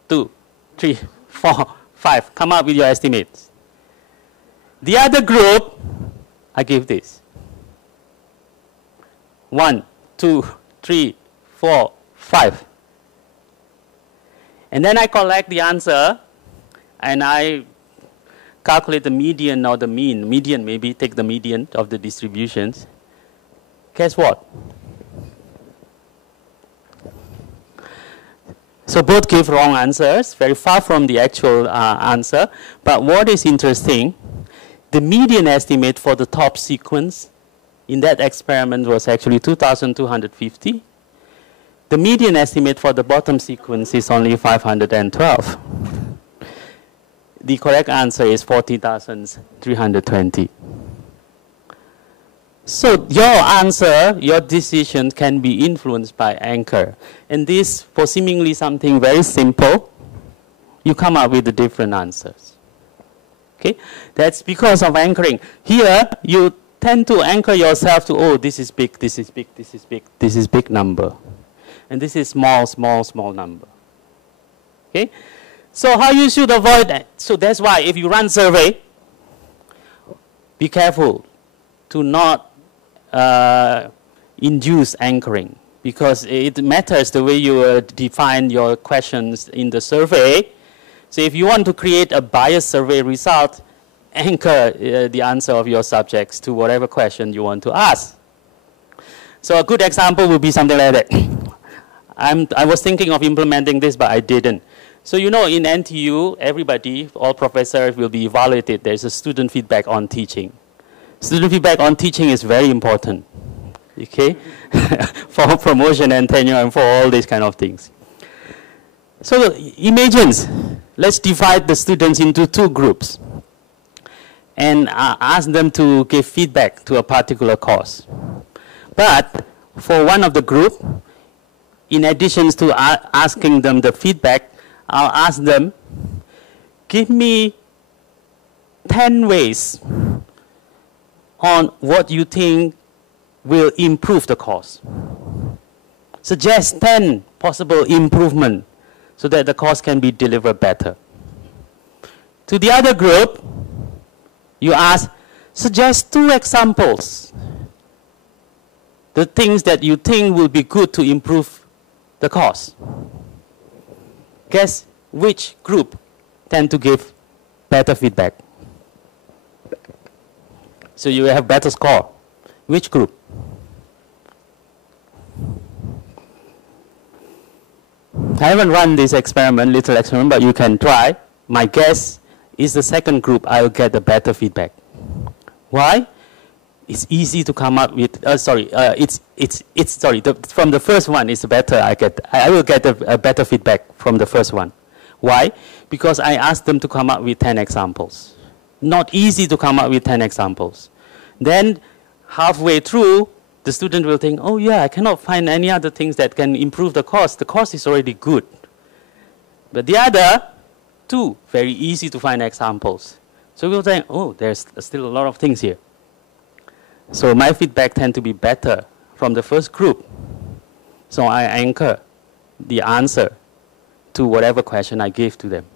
2, 3, 4, 5. Come up with your estimates. The other group, I give this. 1, 2, 3, 4, 5. And then I collect the answer, and I calculate the median or the mean. Median, maybe take the median of the distributions. Guess what? So both give wrong answers, very far from the actual answer. But what is interesting, the median estimate for the top sequence in that experiment was actually 2,250. The median estimate for the bottom sequence is only 512. The correct answer is 40,320. So your answer, your decision can be influenced by anchor. And this, for seemingly something very simple, you come up with the different answers. Okay? That's because of anchoring. Here, you tend to anchor yourself to, oh, this is big, this is big, this is big, this is big number. And this is small, small, small number. Okay? So how you should avoid that? So that's why if you run survey, be careful to not induce anchoring, because it matters the way you define your questions in the survey. So if you want to create a biased survey result, anchor the answer of your subjects to whatever question you want to ask. So a good example would be something like that. I was thinking of implementing this, but I didn't. So you know, in NTU, everybody, all professors will be evaluated. There's a student feedback on teaching. Student feedback on teaching is very important, okay, for promotion and tenure and for all these kind of things. So imagine, let's divide the students into two groups and ask them to give feedback to a particular course. But for one of the group, in addition to asking them the feedback, I'll ask them, give me 10 ways on what you think will improve the course. Suggest 10 possible improvements so that the course can be delivered better. To the other group, you ask, suggest 2 examples, the things that you think will be good to improve the course. Guess which group tend to give better feedback? So you have better score. Which group? I haven't run this little experiment, but you can try. My guess is the second group I will get the better feedback. Why? It's easy to come up with, from the first one is better, I will get a better feedback from the first one. Why? Because I asked them to come up with 10 examples. Not easy to come up with 10 examples. Then halfway through, the student will think, oh yeah, I cannot find any other things that can improve the course. The course is already good. But the other 2, very easy to find examples. So we'll think, oh, there's still a lot of things here. So my feedback tend to be better from the first group. So I anchor the answer to whatever question I give to them.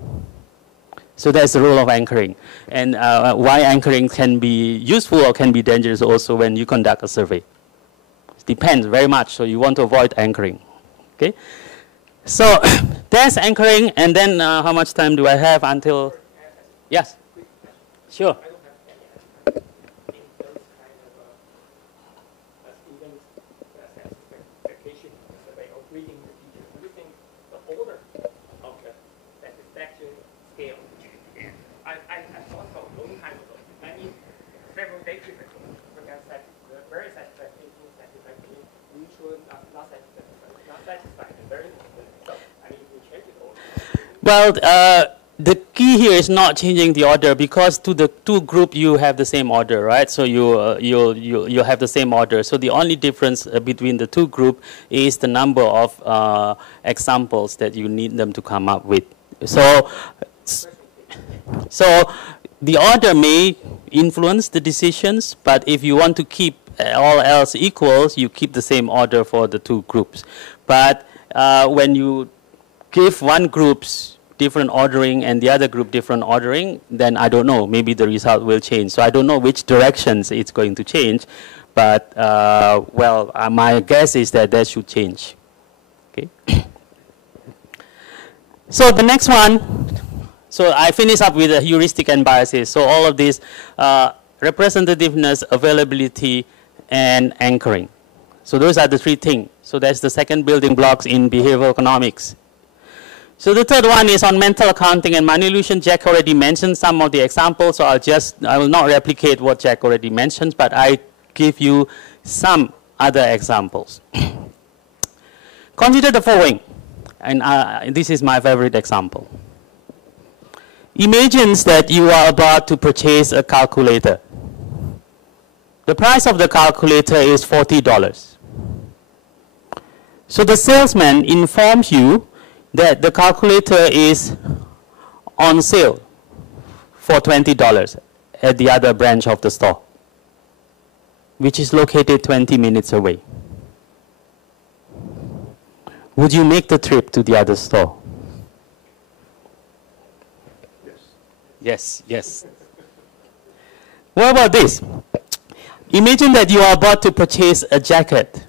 So that's the role of anchoring. And why anchoring can be useful or can be dangerous also when you conduct a survey. It depends very much, so you want to avoid anchoring. Okay? So that's anchoring, and then how much time do I have until? Yes? Sure. Well, the key here is not changing the order, because to the 2 group you have the same order, right? So you have the same order. So the only difference between the 2 group is the number of examples that you need them to come up with. So the order may influence the decisions, but if you want to keep all else equals, you keep the same order for the 2 groups. But when you give one group's different ordering and the other group different ordering, then I don't know, maybe the result will change. So I don't know which directions it's going to change, but my guess is that should change. Okay. So the next one, so I finish up with the heuristic and biases. So all of these, representativeness, availability, and anchoring. So those are the 3 things. So that's the second building blocks in behavioral economics. So the third one is on mental accounting and money illusion. Jack already mentioned some of the examples, so I will not replicate what Jack already mentioned, but I give you some other examples. Consider the following, and this is my favorite example. Imagine that you are about to purchase a calculator. The price of the calculator is $40. So the salesman informs you that the calculator is on sale for $20 at the other branch of the store, which is located 20 minutes away. Would you make the trip to the other store? Yes. Yes. What about this? Imagine that you are about to purchase a jacket.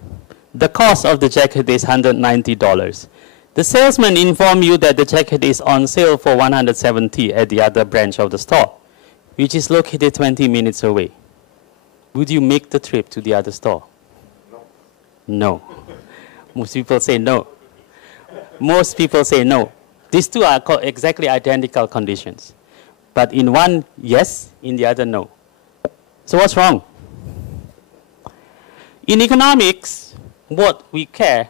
The cost of the jacket is $190. The salesman informs you that the jacket is on sale for $170 at the other branch of the store, which is located 20 minutes away. Would you make the trip to the other store? No. Most people say no. Most people say no. These 2 are exactly identical conditions. But in one, yes, in the other, no. So what's wrong? In economics, what we care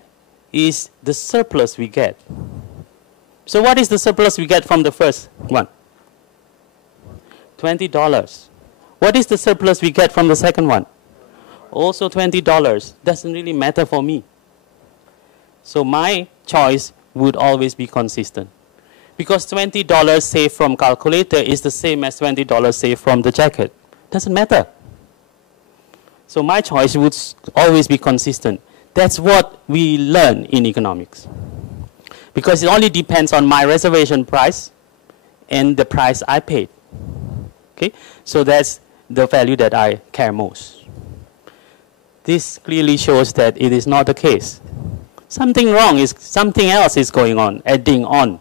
is the surplus we get. So what is the surplus we get from the first one? $20. What is the surplus we get from the second one? Also $20. Doesn't really matter for me. So my choice would always be consistent. Because $20 saved from calculator is the same as $20 saved from the jacket. Doesn't matter. So my choice would always be consistent. That's what we learn in economics. Because it only depends on my reservation price and the price I paid. Okay? So that's the value that I care most. This clearly shows that it is not the case. Something else is going on, adding on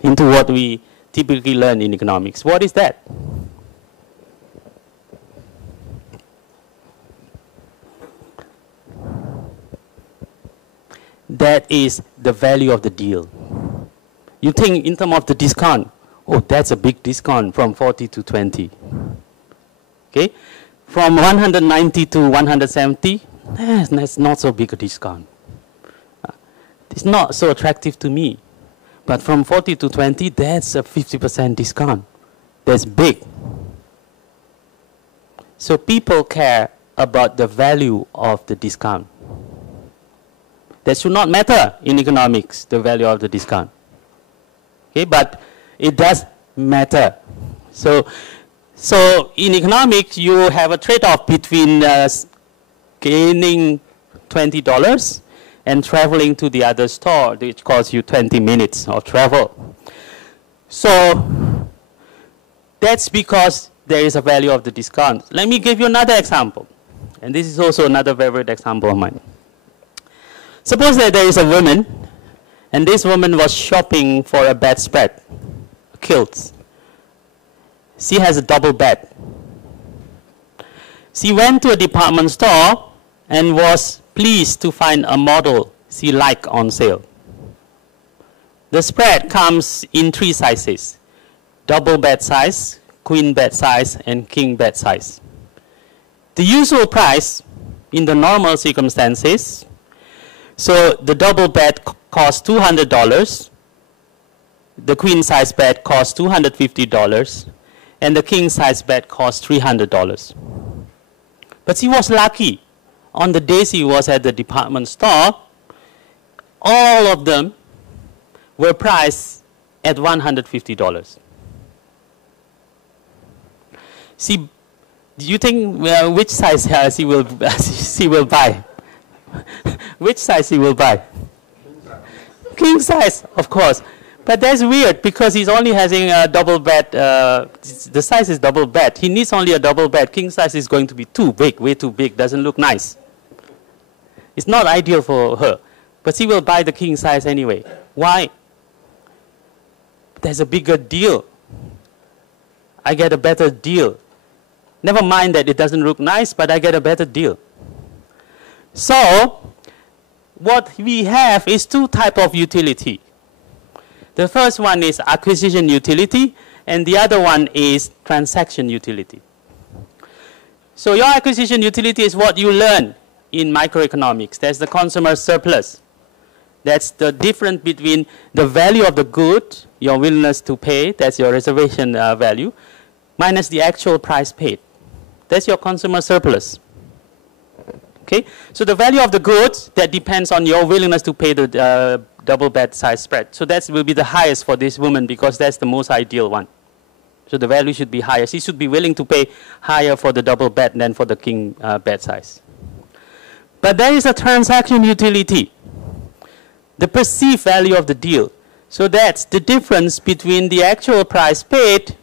into what we typically learn in economics. What is that? That is the value of the deal. You think in terms of the discount, oh, that's a big discount from 40 to 20. Okay? From 190 to 170, that's not so big a discount. It's not so attractive to me. But from 40 to 20, that's a 50% discount. That's big. So people care about the value of the discount. That should not matter in economics, the value of the discount. Okay, but it does matter. So in economics, you have a trade-off between gaining $20 and traveling to the other store, which costs you 20 minutes of travel. So that's because there is a value of the discount. Let me give you another example. And this is also another favorite example of mine. Suppose that there is a woman, and this woman was shopping for a bedspread, quilts. She has a double bed. She went to a department store and was pleased to find a model she liked on sale. The spread comes in 3 sizes: double bed size, queen bed size, and king bed size. The usual price in the normal circumstances, so the double bed costs $200, the queen size bed costs $250, and the king size bed costs $300. But she was lucky. On the day she was at the department store, all of them were priced at $150. Do you think which size she will buy? Which size he will buy? King size, of course. But that's weird because he's only having a double bed. The size is double bed. He needs only a double bed. King size is going to be too big, way too big. Doesn't look nice. It's not ideal for her. But she will buy the king size anyway. Why? There's a bigger deal. I get a better deal. Never mind that it doesn't look nice, but I get a better deal. So, what we have is 2 types of utility. The first one is acquisition utility, and the other one is transaction utility. So your acquisition utility is what you learn in microeconomics. That's the consumer surplus. That's the difference between the value of the good, your willingness to pay, that's your reservation value, minus the actual price paid. That's your consumer surplus. Okay? So the value of the goods, that depends on your willingness to pay the double bed size spread. So that will be the highest for this woman because that's the most ideal one. So the value should be higher. She should be willing to pay higher for the double bed than for the king bed size. But there is a transaction utility, the perceived value of the deal. So that's the difference between the actual price paid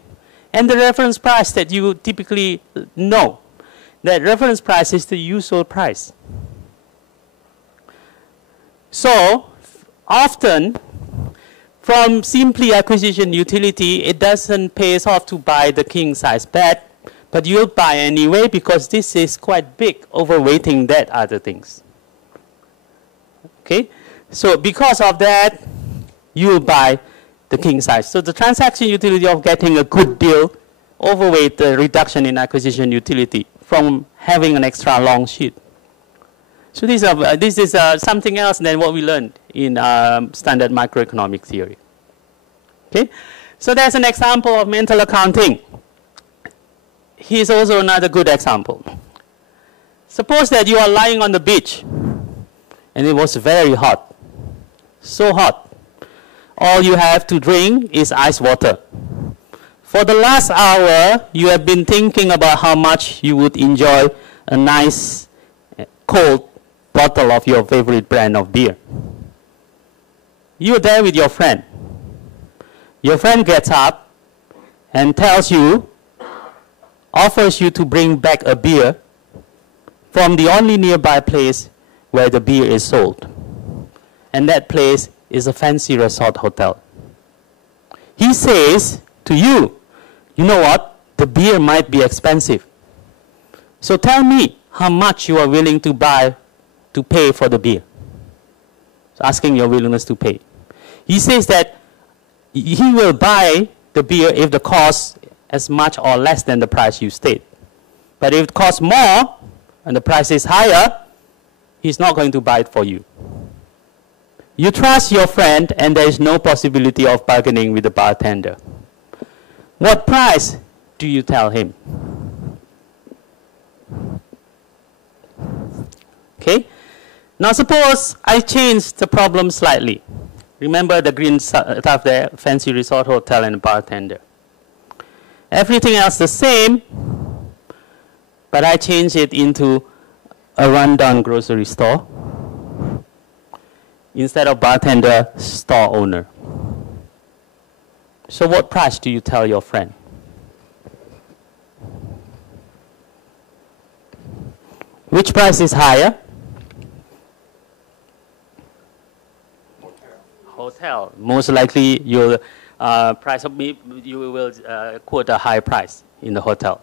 and the reference price that you typically know. That reference price is the usual price. So often, from simply acquisition utility, it doesn't pay us off to buy the king size bed, but you'll buy anyway because this is quite big, overweighting that other things. Okay? So because of that, you'll buy the king size. So the transaction utility of getting a good deal overweight the reduction in acquisition utility from having an extra long sheet. So this is something else than what we learned in standard macroeconomic theory. Okay, so there's an example of mental accounting. Here's also another good example. Suppose that you are lying on the beach and it was very hot, so hot. All you have to drink is ice water. For the last hour, you have been thinking about how much you would enjoy a nice cold bottle of your favorite brand of beer. You're there with your friend. Your friend gets up and offers you to bring back a beer from the only nearby place where the beer is sold. And that place is a fancy resort hotel. He says to you, you know what? The beer might be expensive. So tell me how much you are willing to pay for the beer. So asking your willingness to pay. He says that he will buy the beer if the cost as much or less than the price you state. But if it costs more and the price is higher, he's not going to buy it for you. You trust your friend and there is no possibility of bargaining with the bartender. What price do you tell him? Okay. Now suppose I change the problem slightly. Remember the green stuff there, fancy resort hotel and bartender. Everything else the same, but I change it into a rundown grocery store. Instead of bartender, store owner. So what price do you tell your friend? Which price is higher? Hotel. Most likely your price of you will quote a high price in the hotel.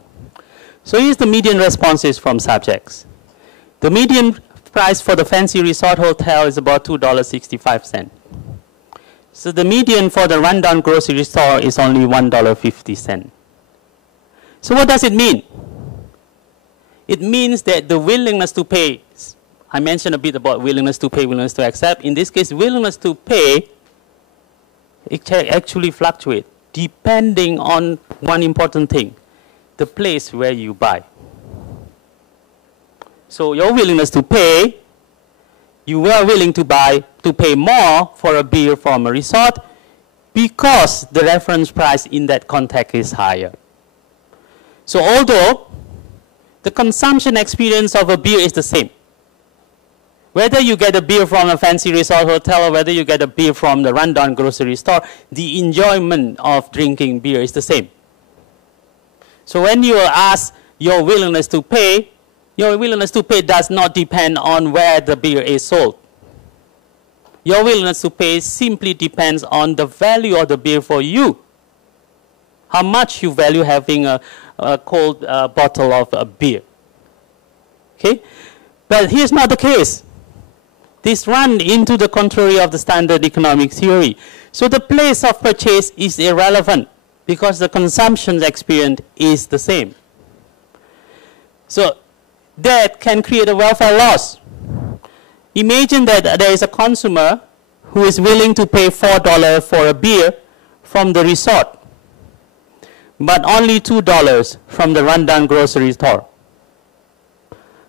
So here's the median responses from subjects. The median price for the fancy resort hotel is about $2.65. So the median for the rundown grocery store is only $1.50. So what does it mean? It means that the willingness to pay, I mentioned a bit about willingness to pay, willingness to accept. In this case, willingness to pay, it actually fluctuates depending on one important thing, the place where you buy. So your willingness to pay, you were willing to pay more for a beer from a resort because the reference price in that context is higher. So although the consumption experience of a beer is the same, whether you get a beer from a fancy resort hotel or whether you get a beer from the rundown grocery store, the enjoyment of drinking beer is the same. So when you ask your willingness to pay does not depend on where the beer is sold. Your willingness to pay simply depends on the value of the beer for you. How much you value having a cold bottle of beer. Okay? But here's not the case. This runs into the contrary of the standard economic theory. So the place of purchase is irrelevant because the consumption experience is the same. So that can create a welfare loss. Imagine that there is a consumer who is willing to pay $4 for a beer from the resort, but only $2 from the rundown grocery store.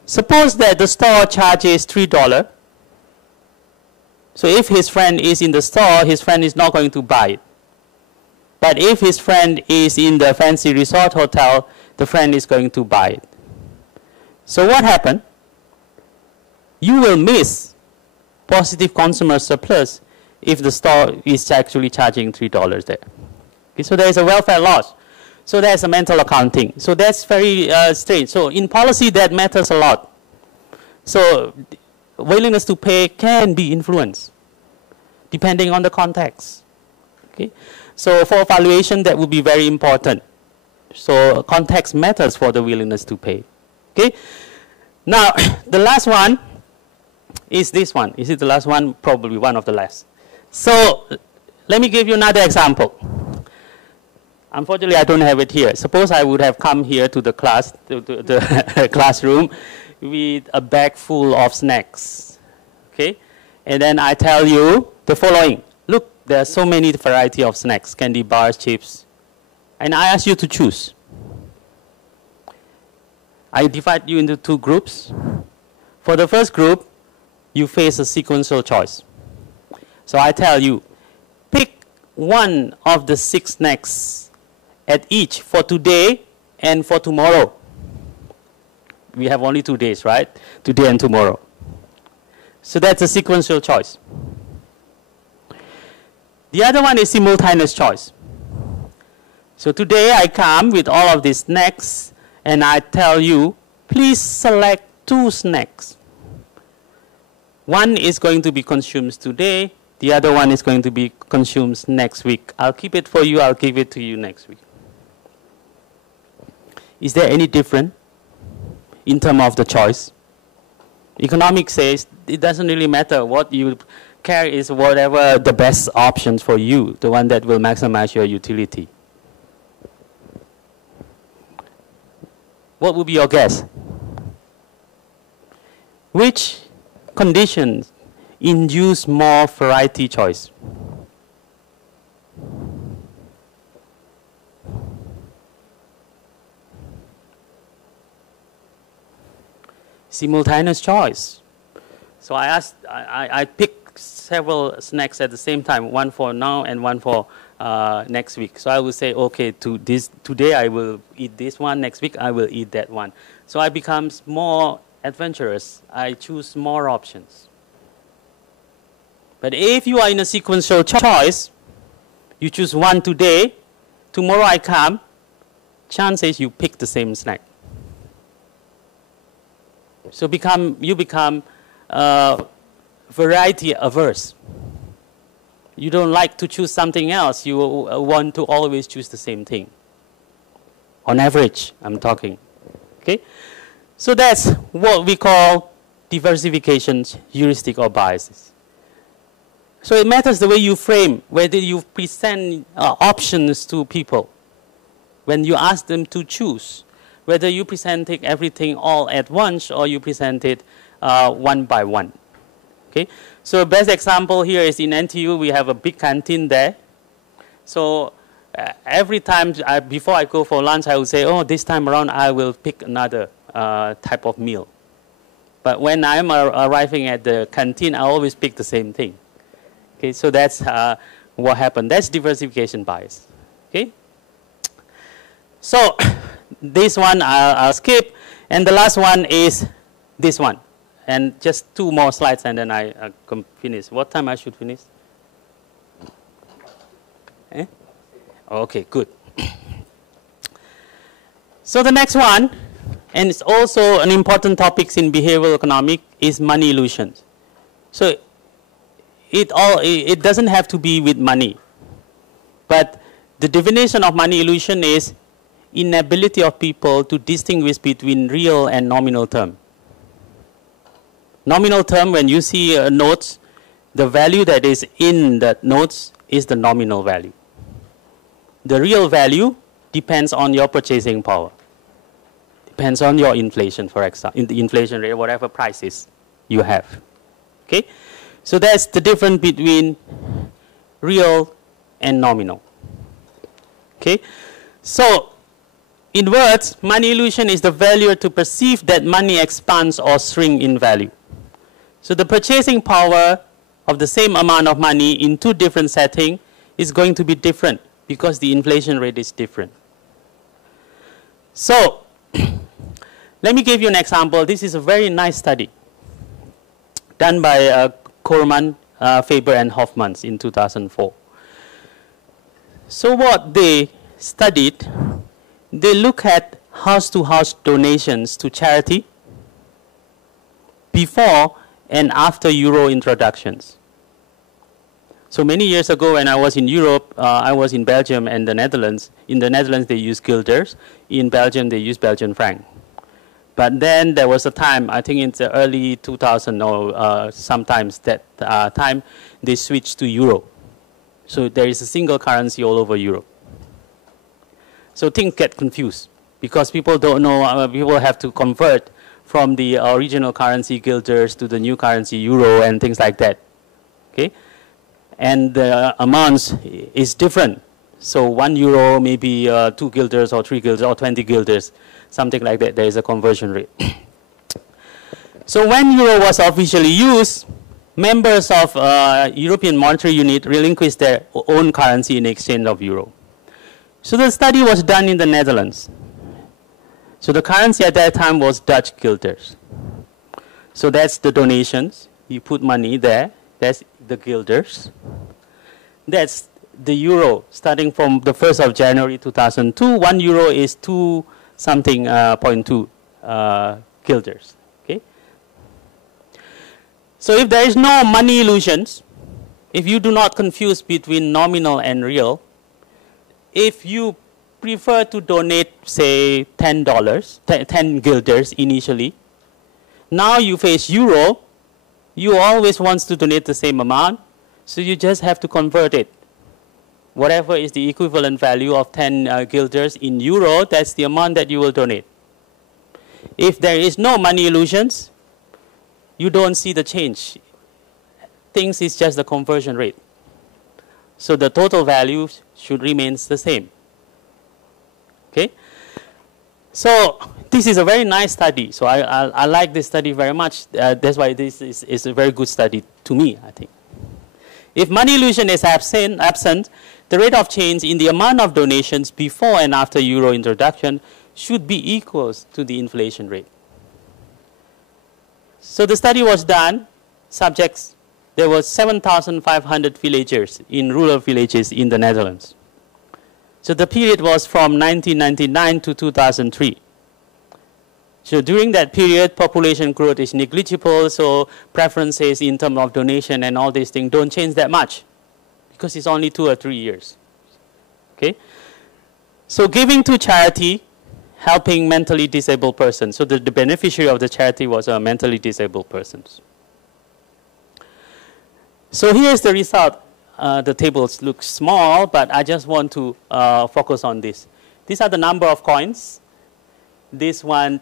Suppose that the store charges $3. So if his friend is in the store, his friend is not going to buy it. But if his friend is in the fancy resort hotel, the friend is going to buy it. So what happened? You will miss positive consumer surplus if the store is actually charging $3 there. Okay, so there is a welfare loss. So there's a mental accounting. So that's very strange. So in policy, that matters a lot. So willingness to pay can be influenced depending on the context. Okay? So for valuation, that would be very important. So context matters for the willingness to pay. Okay? Now, the last one is this one. Is it the last one? Probably one of the last. So let me give you another example. Unfortunately, I don't have it here. Suppose I would have come here to the class, to the classroom with a bag full of snacks, okay? And then I tell you the following. Look, there are so many variety of snacks, candy bars, chips. And I ask you to choose. I divide you into two groups. For the first group, you face a sequential choice. So I tell you, pick one of the 6 snacks at each for today and for tomorrow. We have only 2 days, right? Today and tomorrow. So that's a sequential choice. The other one is simultaneous choice. So today I come with all of these snacks and I tell you, please select 2 snacks. One is going to be consumed today. The other one is going to be consumed next week. I'll keep it for you. I'll give it to you next week. Is there any difference in terms of the choice? Economics says it doesn't really matter. What you care is whatever the best options for you, the one that will maximize your utility. What would be your guess? Which conditions induce more variety choice? Simultaneous choice. So I pick several snacks at the same time, one for now and one for next week. So I will say, okay, today I will eat this one, next week I will eat that one. So I become more adventurous. I choose more options. But if you are in a sequential choice, you choose one today, tomorrow I come, chances you pick the same snack. So you become variety averse. You don't like to choose something else. You want to always choose the same thing. On average, I'm talking. Okay? So that's what we call diversification heuristic or biases. So it matters the way you frame, whether you present options to people. When you ask them to choose, whether you present everything all at once or you present it one by one. Okay? So the best example here is in NTU, we have a big canteen there. So every time before I go for lunch, I will say, oh, this time around I will pick another type of meal. But when I'm arriving at the canteen, I always pick the same thing. Okay, so that's what happened. That's diversification bias. Okay? So this one I'll skip. And the last one is this one. And just 2 more slides and then I can finish. What time I should finish? Eh? Okay, good. So the next one, and it's also an important topic in behavioral economics, is money illusions. So it doesn't have to be with money. But the definition of money illusion is inability of people to distinguish between real and nominal term. Nominal term, when you see notes, the value that is in the notes is the nominal value. The real value depends on your purchasing power. Depends on your inflation, for example, in the inflation rate, whatever prices you have. Okay? So that's the difference between real and nominal. Okay? So, in words, money illusion is the valuer to perceive that money expands or shrinks in value. So the purchasing power of the same amount of money in 2 different settings is going to be different because the inflation rate is different. So, let me give you an example. This is a very nice study done by Korman, Faber, and Hoffman in 2004. So what they studied, they look at house-to-house donations to charity before and after euro introductions. So many years ago when I was in Europe, I was in Belgium and the Netherlands. In the Netherlands they use guilders. In Belgium they use Belgian franc. But then there was a time, I think in the early 2000 or sometimes that time, they switched to euro. So there is a single currency all over Europe. So things get confused because people don't know, people have to convert from the original currency guilders to the new currency euro and things like that. Okay? And the amounts is different. So 1 euro maybe 2 guilders or 3 guilders or 20 guilders, something like that. There is a conversion rate. So when euro was officially used, members of European Monetary Unit relinquished their own currency in exchange of euro. So the study was done in the Netherlands. So the currency at that time was Dutch guilders. So that's the donations. You put money there. That's the guilders. That's the euro starting from the 1st of January 2002. 1 euro is 2 something 0.2 guilders. Okay? So if there is no money illusions, if you do not confuse between nominal and real, if you prefer to donate, say, $10, 10 guilders initially, now you face euro, you always want to donate the same amount, so you just have to convert it. Whatever is the equivalent value of 10 guilders in euro, that's the amount that you will donate. If there is no money illusions, you don't see the change. Things is just the conversion rate. So the total value should remain the same. Okay? So this is a very nice study. So I like this study very much. That's why this is a very good study to me, I think. If money illusion is absent, the rate of change in the amount of donations before and after euro introduction should be equal to the inflation rate. So the study was done, subjects, there were 7,500 villagers in rural villages in the Netherlands. So the period was from 1999 to 2003. So during that period, population growth is negligible, so preferences in terms of donation and all these things don't change that much because it's only 2 or 3 years. Okay? So giving to charity, helping mentally disabled persons. So the beneficiary of the charity was a mentally disabled person. So here's the result. The tables look small, but I just want to focus on this. These are the number of coins. This one,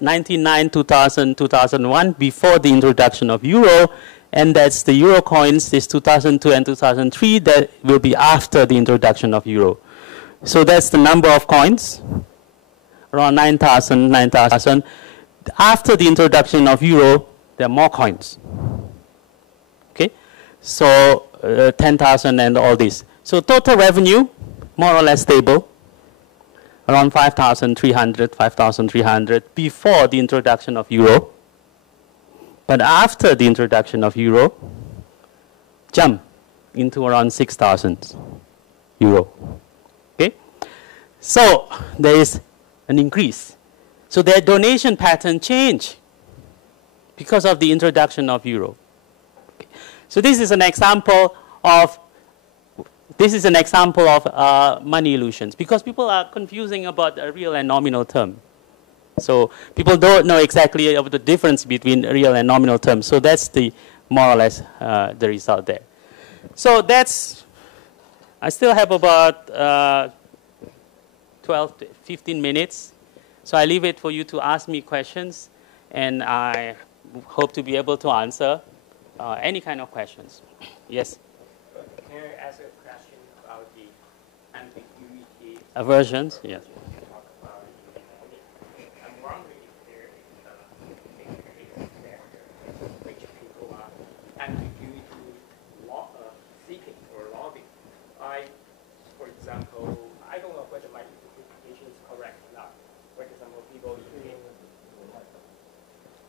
99, 2000, 2001, before the introduction of euro. And that's the euro coins, this 2002 and 2003, that will be after the introduction of euro. So that's the number of coins, around 9,000, 9,000. After the introduction of euro, there are more coins. Okay? So 10,000 and all this. So total revenue, more or less stable, around 5,300, 5,300 before the introduction of euro. But after the introduction of euro, jump into around 6,000 euro. Okay? So there is an increase. So their donation pattern changed because of the introduction of euro. Okay. So this is an example of money illusions because people are confusing about a real and nominal term. So people don't know exactly the difference between real and nominal terms. So that's the more or less the result there. So that's, I still have about 12 to 15 minutes. So I leave it for you to ask me questions, and I hope to be able to answer any kind of questions. Yes? Can I ask a question about the ambiguity? Aversions? Yes. I'm wondering if there is there which people are ambiguity seeking or lobbying. For example, I don't know whether my interpretation is correct or not. For example, people using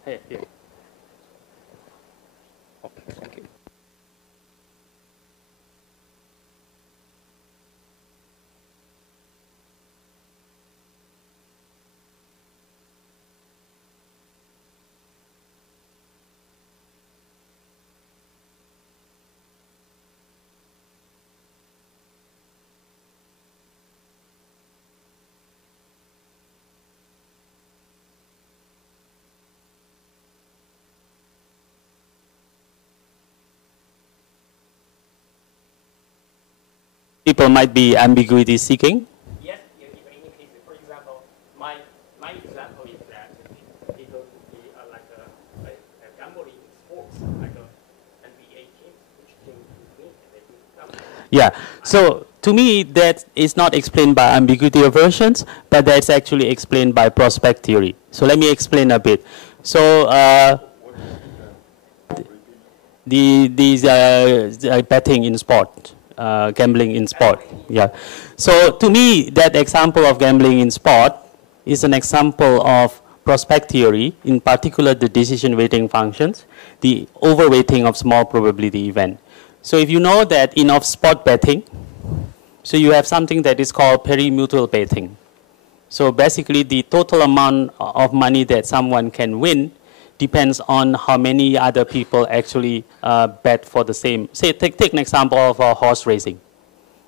Hey, here. Okay, thank you. People might be ambiguity seeking. yes, even Yeah. So to me, that is not explained by ambiguity aversions, but that's actually explained by prospect theory. So let me explain a bit. So these betting in sport, gambling in sport. Yeah. So to me, that example of gambling in sport is an example of prospect theory, in particular the decision weighting functions, the overweighting of small probability event. So if you know that in of sport betting, so you have something that is called pari-mutuel betting. So basically the total amount of money that someone can win depends on how many other people actually bet for the same. Say, take an example of horse racing.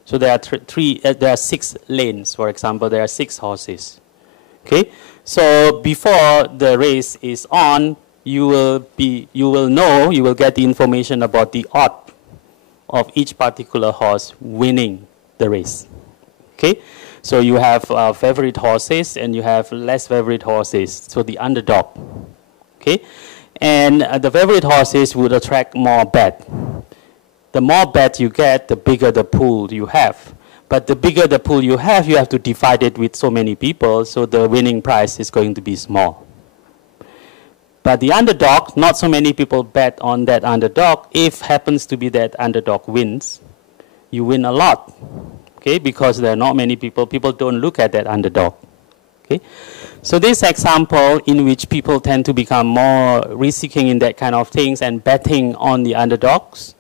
So there are there are 6 lanes, for example, there are 6 horses. Okay, so before the race is on, you will get the information about the odds of each particular horse winning the race. Okay, so you have favorite horses and you have less favorite horses, so the underdog. Okay, and the favorite horses would attract more bet. The more bet you get, the bigger the pool you have. But the bigger the pool you have to divide it with so many people, so the winning prize is going to be small. But the underdog, not so many people bet on that underdog. If happens to be that underdog wins, you win a lot, okay? Because there are not many people don't look at that underdog, okay? So this example in which people tend to become more risk-seeking in that kind of things and betting on the underdogs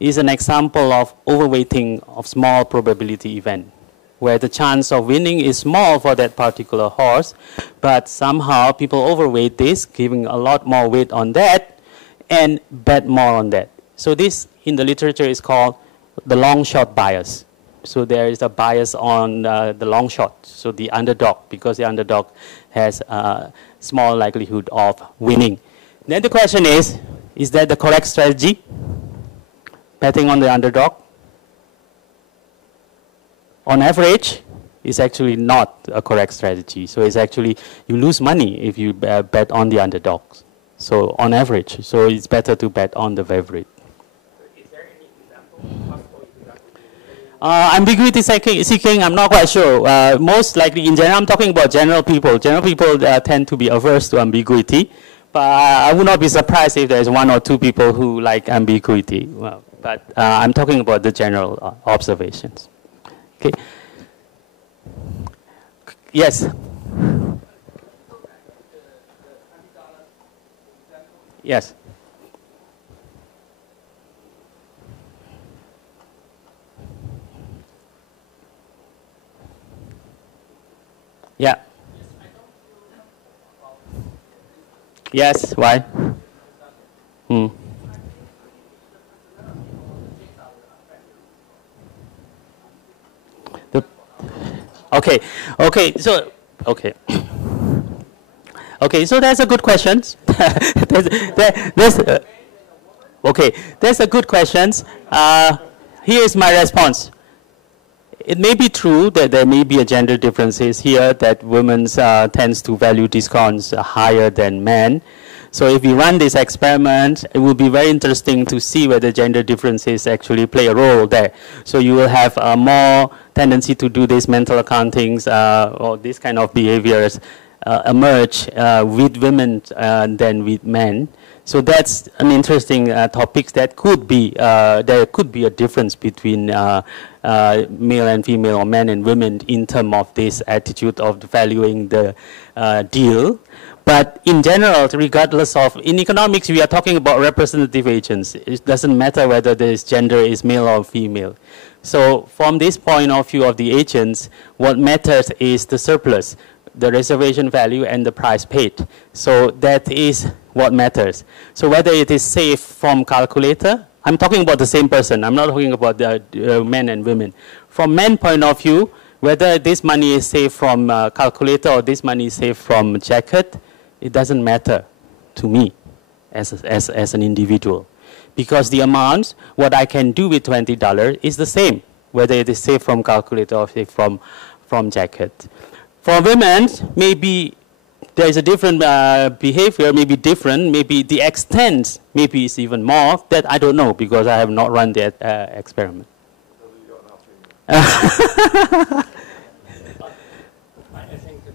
is an example of overweighting of small probability event, where the chance of winning is small for that particular horse, but somehow people overweight this, giving a lot more weight on that, and bet more on that. So this, in the literature, is called the long shot bias. So there is a bias on the long shot, so the underdog, because the underdog has a small likelihood of winning. Then the question is that the correct strategy? Betting on the underdog? On average, it's actually not a correct strategy. So it's actually, you lose money if you bet on the underdogs. So on average, so it's better to bet on the favorite. Is there any example, possible example? Ambiguity seeking, I'm not quite sure. Most likely, in general, I'm talking about general people. General people tend to be averse to ambiguity. But I would not be surprised if there's 1 or 2 people who like ambiguity. Well, but I'm talking about the general observations. Okay. Yes. Yes. Yeah. Yes. Why? Hmm. Okay. So that's a good question. That's a good question. Here is my response. It may be true that there may be a gender differences here, that women tends to value discounts higher than men. So if we run this experiment, it will be very interesting to see whether gender differences actually play a role there. So you will have more tendency to do these mental accountings or this kind of behaviors emerge with women than with men. So that's an interesting topic. That could be there could be a difference between male and female, or men and women, in terms of this attitude of valuing the deal. But in general, regardless of, in economics, we are talking about representative agents. It doesn't matter whether this gender is male or female. So from this point of view of the agents, what matters is the surplus, the reservation value, and the price paid. So that is what matters. So whether it is safe from calculator, I'm talking about the same person. I'm not talking about the men and women. From men point of view, whether this money is safe from calculator or this money is safe from jacket, it doesn't matter to me as an individual. Because the amounts, what I can do with $20 is the same, whether it is safe from calculator or safe from jacket. For women, maybe there is a different behavior, maybe different, maybe the extent maybe is even more. That I don't know, because I have not run that experiment. The I think that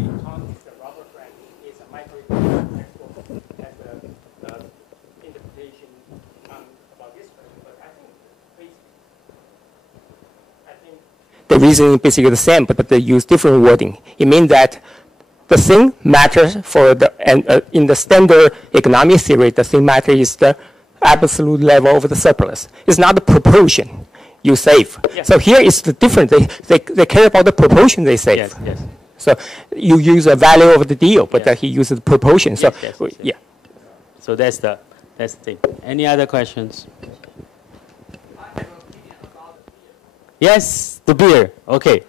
economist Robert Frank is a microeconomic textbook as an interpretation about this question. But I think the reasoning is basically the same, but they use different wording. It means that the thing matters for the, and in the standard economic theory, the thing matter is the absolute level of the surplus. It's not the proportion you save. Yes. So here is the difference. They care about the proportion they save. Yes, yes. So you use the value of the deal, but Yes. he uses the proportion. So Yes, yes, yes. yeah. So that's the thing. Any other questions? Yes, the beer. Okay.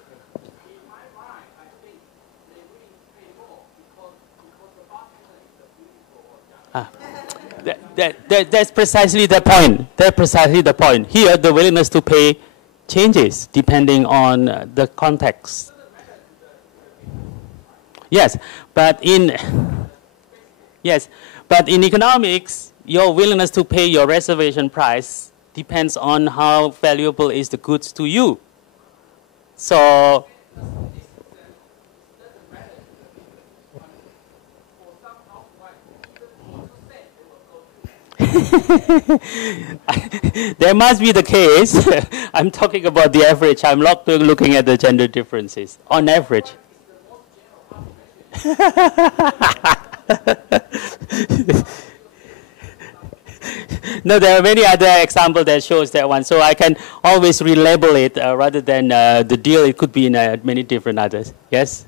That's precisely the point. That's precisely the point. Here, the willingness to pay changes depending on the context. Yes, but in economics, your willingness to pay your reservation price depends on how valuable is the goods to you. So. There must be the case. I'm talking about the average. I'm not looking at the gender differences. On average. No, there are many other examples that shows that one. So I can always relabel it rather than the deal. It could be in many different others. Yes?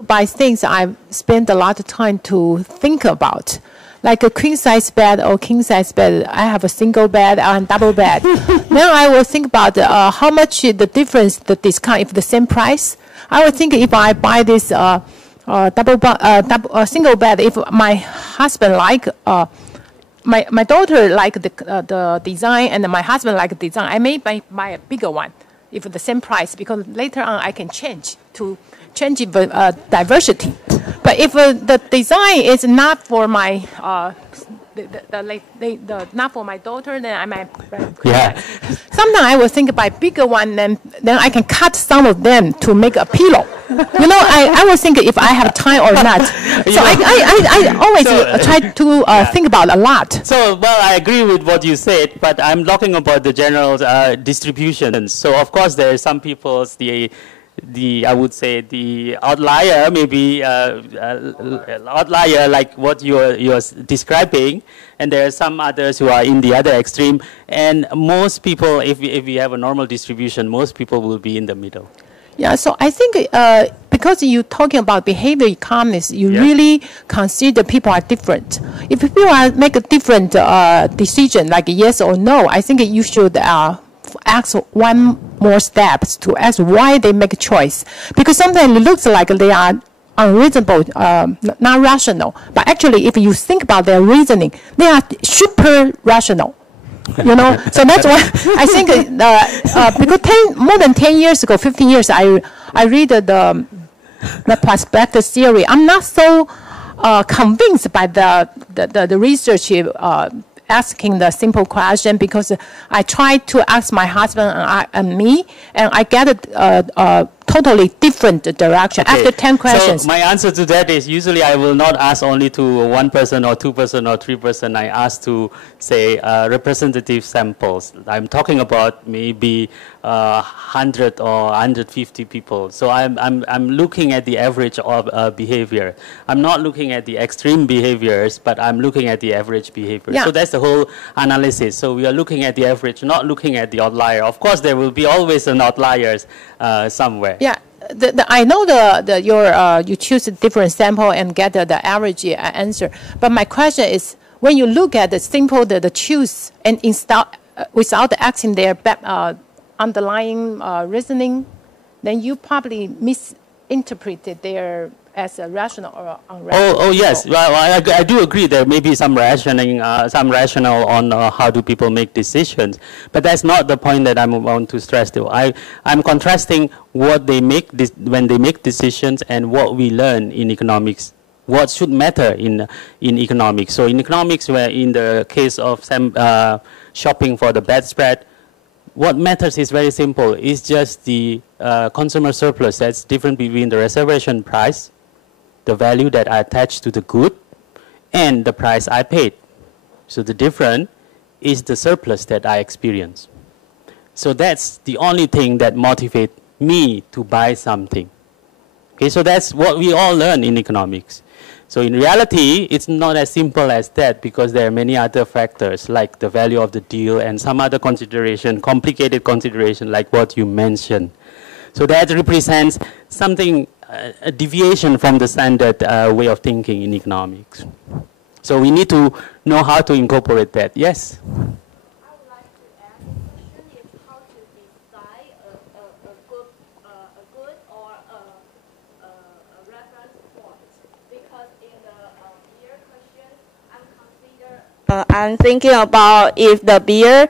By things I've spent a lot of time to think about. Like a queen size bed or king size bed, I have a single bed and double bed. Then I will think about how much the difference, the discount, if the same price. I would think if I buy this single bed, if my husband like, my daughter like the design and my husband like the design, I may buy a bigger one if the same price, because later on I can change the diversity. But if the design is not for my not for my daughter, then I might. Yeah. Sometimes I will think about bigger one, then I can cut some of them to make a pillow. I will think if I have time or not. So I always try to think about a lot. So, well, I agree with what you said, but I'm talking about the general distribution. So, of course, there are some people's I would say the outlier, maybe outlier like what you're describing, and there are some others who are in the other extreme. And most people, if we have a normal distribution, most people will be in the middle. Yeah, so I think because you're talking about behavior economics, you really consider people are different. If people make a different decision, like yes or no, I think you should ask one more steps to ask why they make a choice. Because sometimes it looks like they are unreasonable, not rational. But actually, if you think about their reasoning, they are super rational. So that's why I think because more than 10 years ago, 15 years, I read the prospective theory. I'm not so convinced by the research asking the simple question, because I tried to ask my husband and me, and I get a totally different direction after 10 questions. So my answer to that is usually I will not ask only to one person or two person or three person. I ask to say representative samples. I'm talking about maybe 100 or 150 people. So I'm looking at the average of behavior. I'm not looking at the extreme behaviors, but I'm looking at the average behavior. Yeah. So that's the whole analysis. So we are looking at the average, not looking at the outlier. Of course, there will be always an outliers somewhere. Yeah, I know you choose a different sample and get the average answer. But my question is, when you look at the simple, the choose, and without asking their underlying reasoning, then you probably misinterpreted their as a rational or unrational. Oh yes. Well, I do agree there may be some rationing, some rationale on how do people make decisions, but that's not the point that I want to stress though. I'm contrasting what they make when they make decisions and what we learn in economics what should matter in economics. So in economics, where in the case of shopping for the bedspread, what matters is very simple. It's just the consumer surplus that's different between the reservation price, the value that I attach to the good, and the price I paid. So the difference is the surplus that I experience. So that's the only thing that motivates me to buy something. Okay, so that's what we all learn in economics. So in reality, it's not as simple as that, because there are many other factors like the value of the deal and some other consideration, complicated consideration like what you mentioned. So that represents something, a deviation from the standard way of thinking in economics. So we need to know how to incorporate that. Yes? I would like to add a question is how to decide a good or a reference point. Because in the beer question, I'm thinking about if the beer,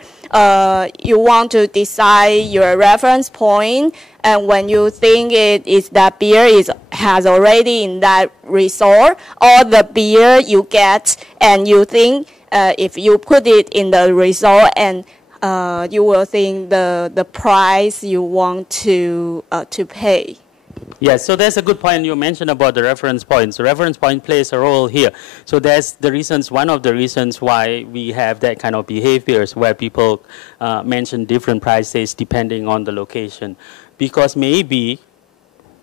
you want to decide your reference point, and when you think it is that beer has already in that resort, or the beer you get and you think if you put it in the resort, and you will think the price you want to pay. Yes, so that's a good point you mentioned about the reference point. So reference point plays a role here. So that's the reasons, one of the reasons why we have that kind of behaviors where people mention different prices depending on the location. Because maybe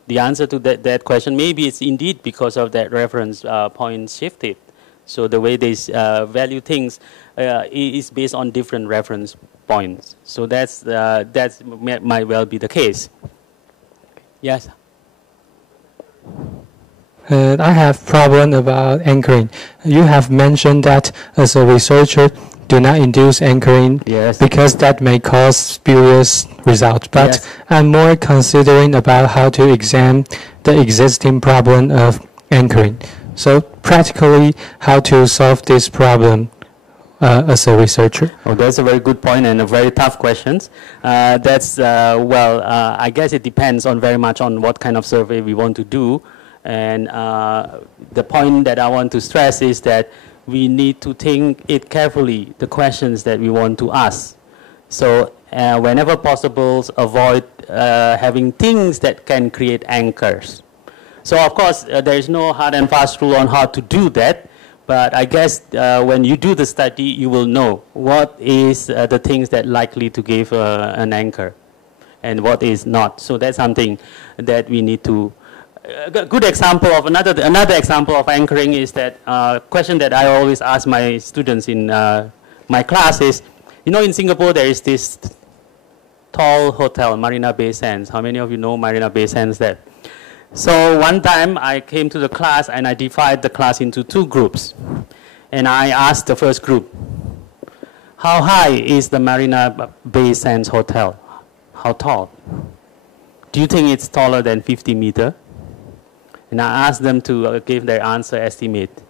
the answer to that question, maybe it's indeed because of that reference point shifted. So the way they value things is based on different reference points. So that might well be the case. Yes? I have problem about anchoring. You have mentioned that as a researcher, do not induce anchoring, yes, because that may cause spurious results. But yes, I'm more considering about how to examine the existing problem of anchoring. So practically, how to solve this problem as a researcher. Oh, that's a very good point and a very tough question. I guess it depends on very much on what kind of survey we want to do. And the point that I want to stress is that we need to think it carefully, the questions that we want to ask. So whenever possible, avoid having things that can create anchors. So of course, there is no hard and fast rule on how to do that. But I guess when you do the study, you will know what is the things that likely to give an anchor and what is not. So that's something that we need to. A good example of another example of anchoring is that question that I always ask my students in my class is, you know, in Singapore there is this tall hotel, Marina Bay Sands. How many of you know Marina Bay Sands there? So one time I came to the class and I divided the class into two groups. And I asked the first group, how high is the Marina Bay Sands Hotel? How tall? Do you think it's taller than 50 meters? And I asked them to give their answer estimate.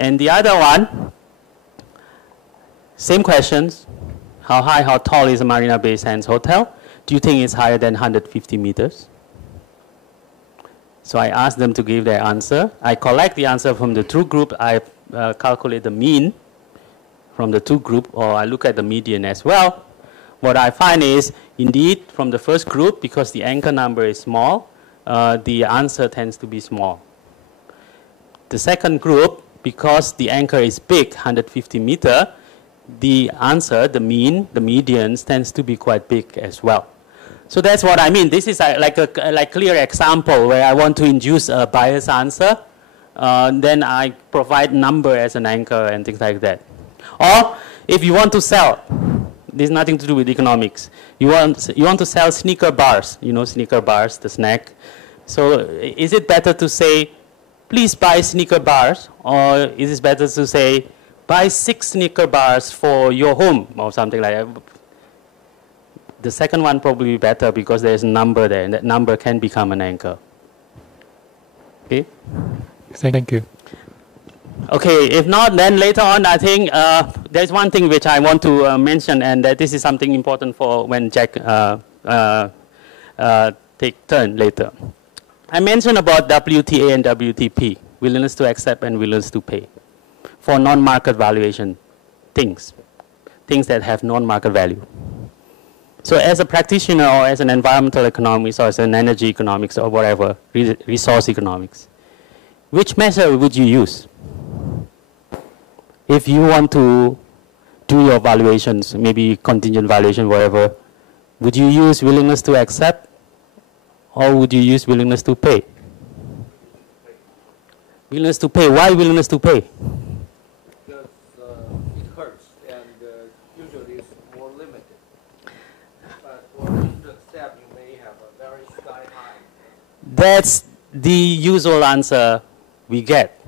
And the other one, same questions. How high, how tall is the Marina Bay Sands Hotel? Do you think it's higher than 150 meters? So I asked them to give their answer. I collect the answer from the two group. I calculate the mean from the two group, or I look at the median as well. What I find is, indeed, from the first group, because the anchor number is small, the answer tends to be small. The second group, because the anchor is big, 150 meters, the answer, the mean, the medians, tends to be quite big as well. So that's what I mean. This is like a clear example where I want to induce a biased answer. Then I provide number as an anchor and things like that. Or if you want to sell, this has nothing to do with economics. You want to sell sneaker bars. You know sneaker bars, the snack. So is it better to say, please buy sneaker bars? Or is it better to say, buy 6 sneaker bars for your home or something like that? The second one probably better because there's a number there, and that number can become an anchor. Okay? Thank you. Okay, if not, then later on, I think there's one thing which I want to mention, and that this is something important for when Jack take turn later. I mentioned about WTA and WTP. willingness to accept and willingness to pay for non-market valuation things that have non-market value. So as a practitioner or as an environmental economist or as an energy economics or whatever, resource economics, which measure would you use? If you want to do your valuations, maybe contingent valuation, whatever, would you use willingness to accept or would you use willingness to pay? Willingness to pay. Why willingness to pay? Because it hurts and usually it's more limited. But for willingness to accept, you may have a very sky high. That's the usual answer we get.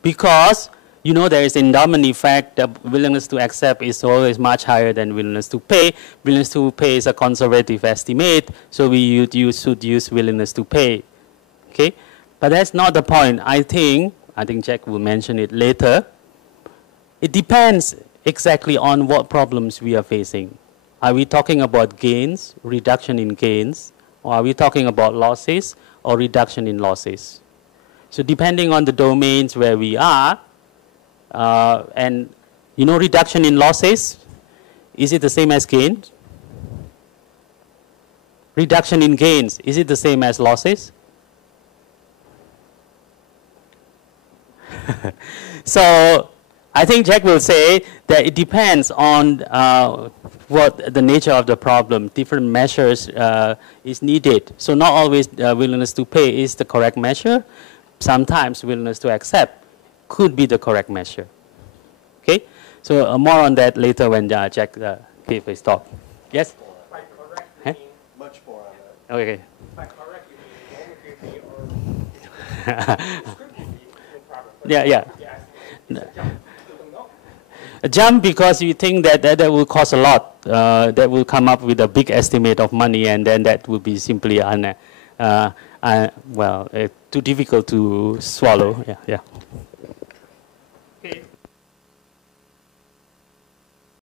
Because, you know, there is endowment effect. The willingness to accept is always much higher than willingness to pay. Willingness to pay is a conservative estimate, so we should use willingness to pay. Okay? But that's not the point. I think Jack will mention it later. It depends exactly on what problems we are facing. Are we talking about gains, reduction in gains, or are we talking about losses or reduction in losses? So depending on the domains where we are, and you know reduction in losses, is it the same as gains? Reduction in gains, is it the same as losses? So I think Jack will say that it depends on what the nature of the problem. Different measures is needed. So not always willingness to pay is the correct measure. Sometimes willingness to accept could be the correct measure. Okay? So more on that later when Jack gave his talk. Yes? By correct, Huh? you mean, Much more on that. Okay. by correct, you mean normatively or descriptively improper. Yeah, yeah. Yes. It's a jump. You don't know. A jump because you think that that will cost a lot. That will come up with a big estimate of money, and then that will be simply too difficult to swallow. Yeah, yeah.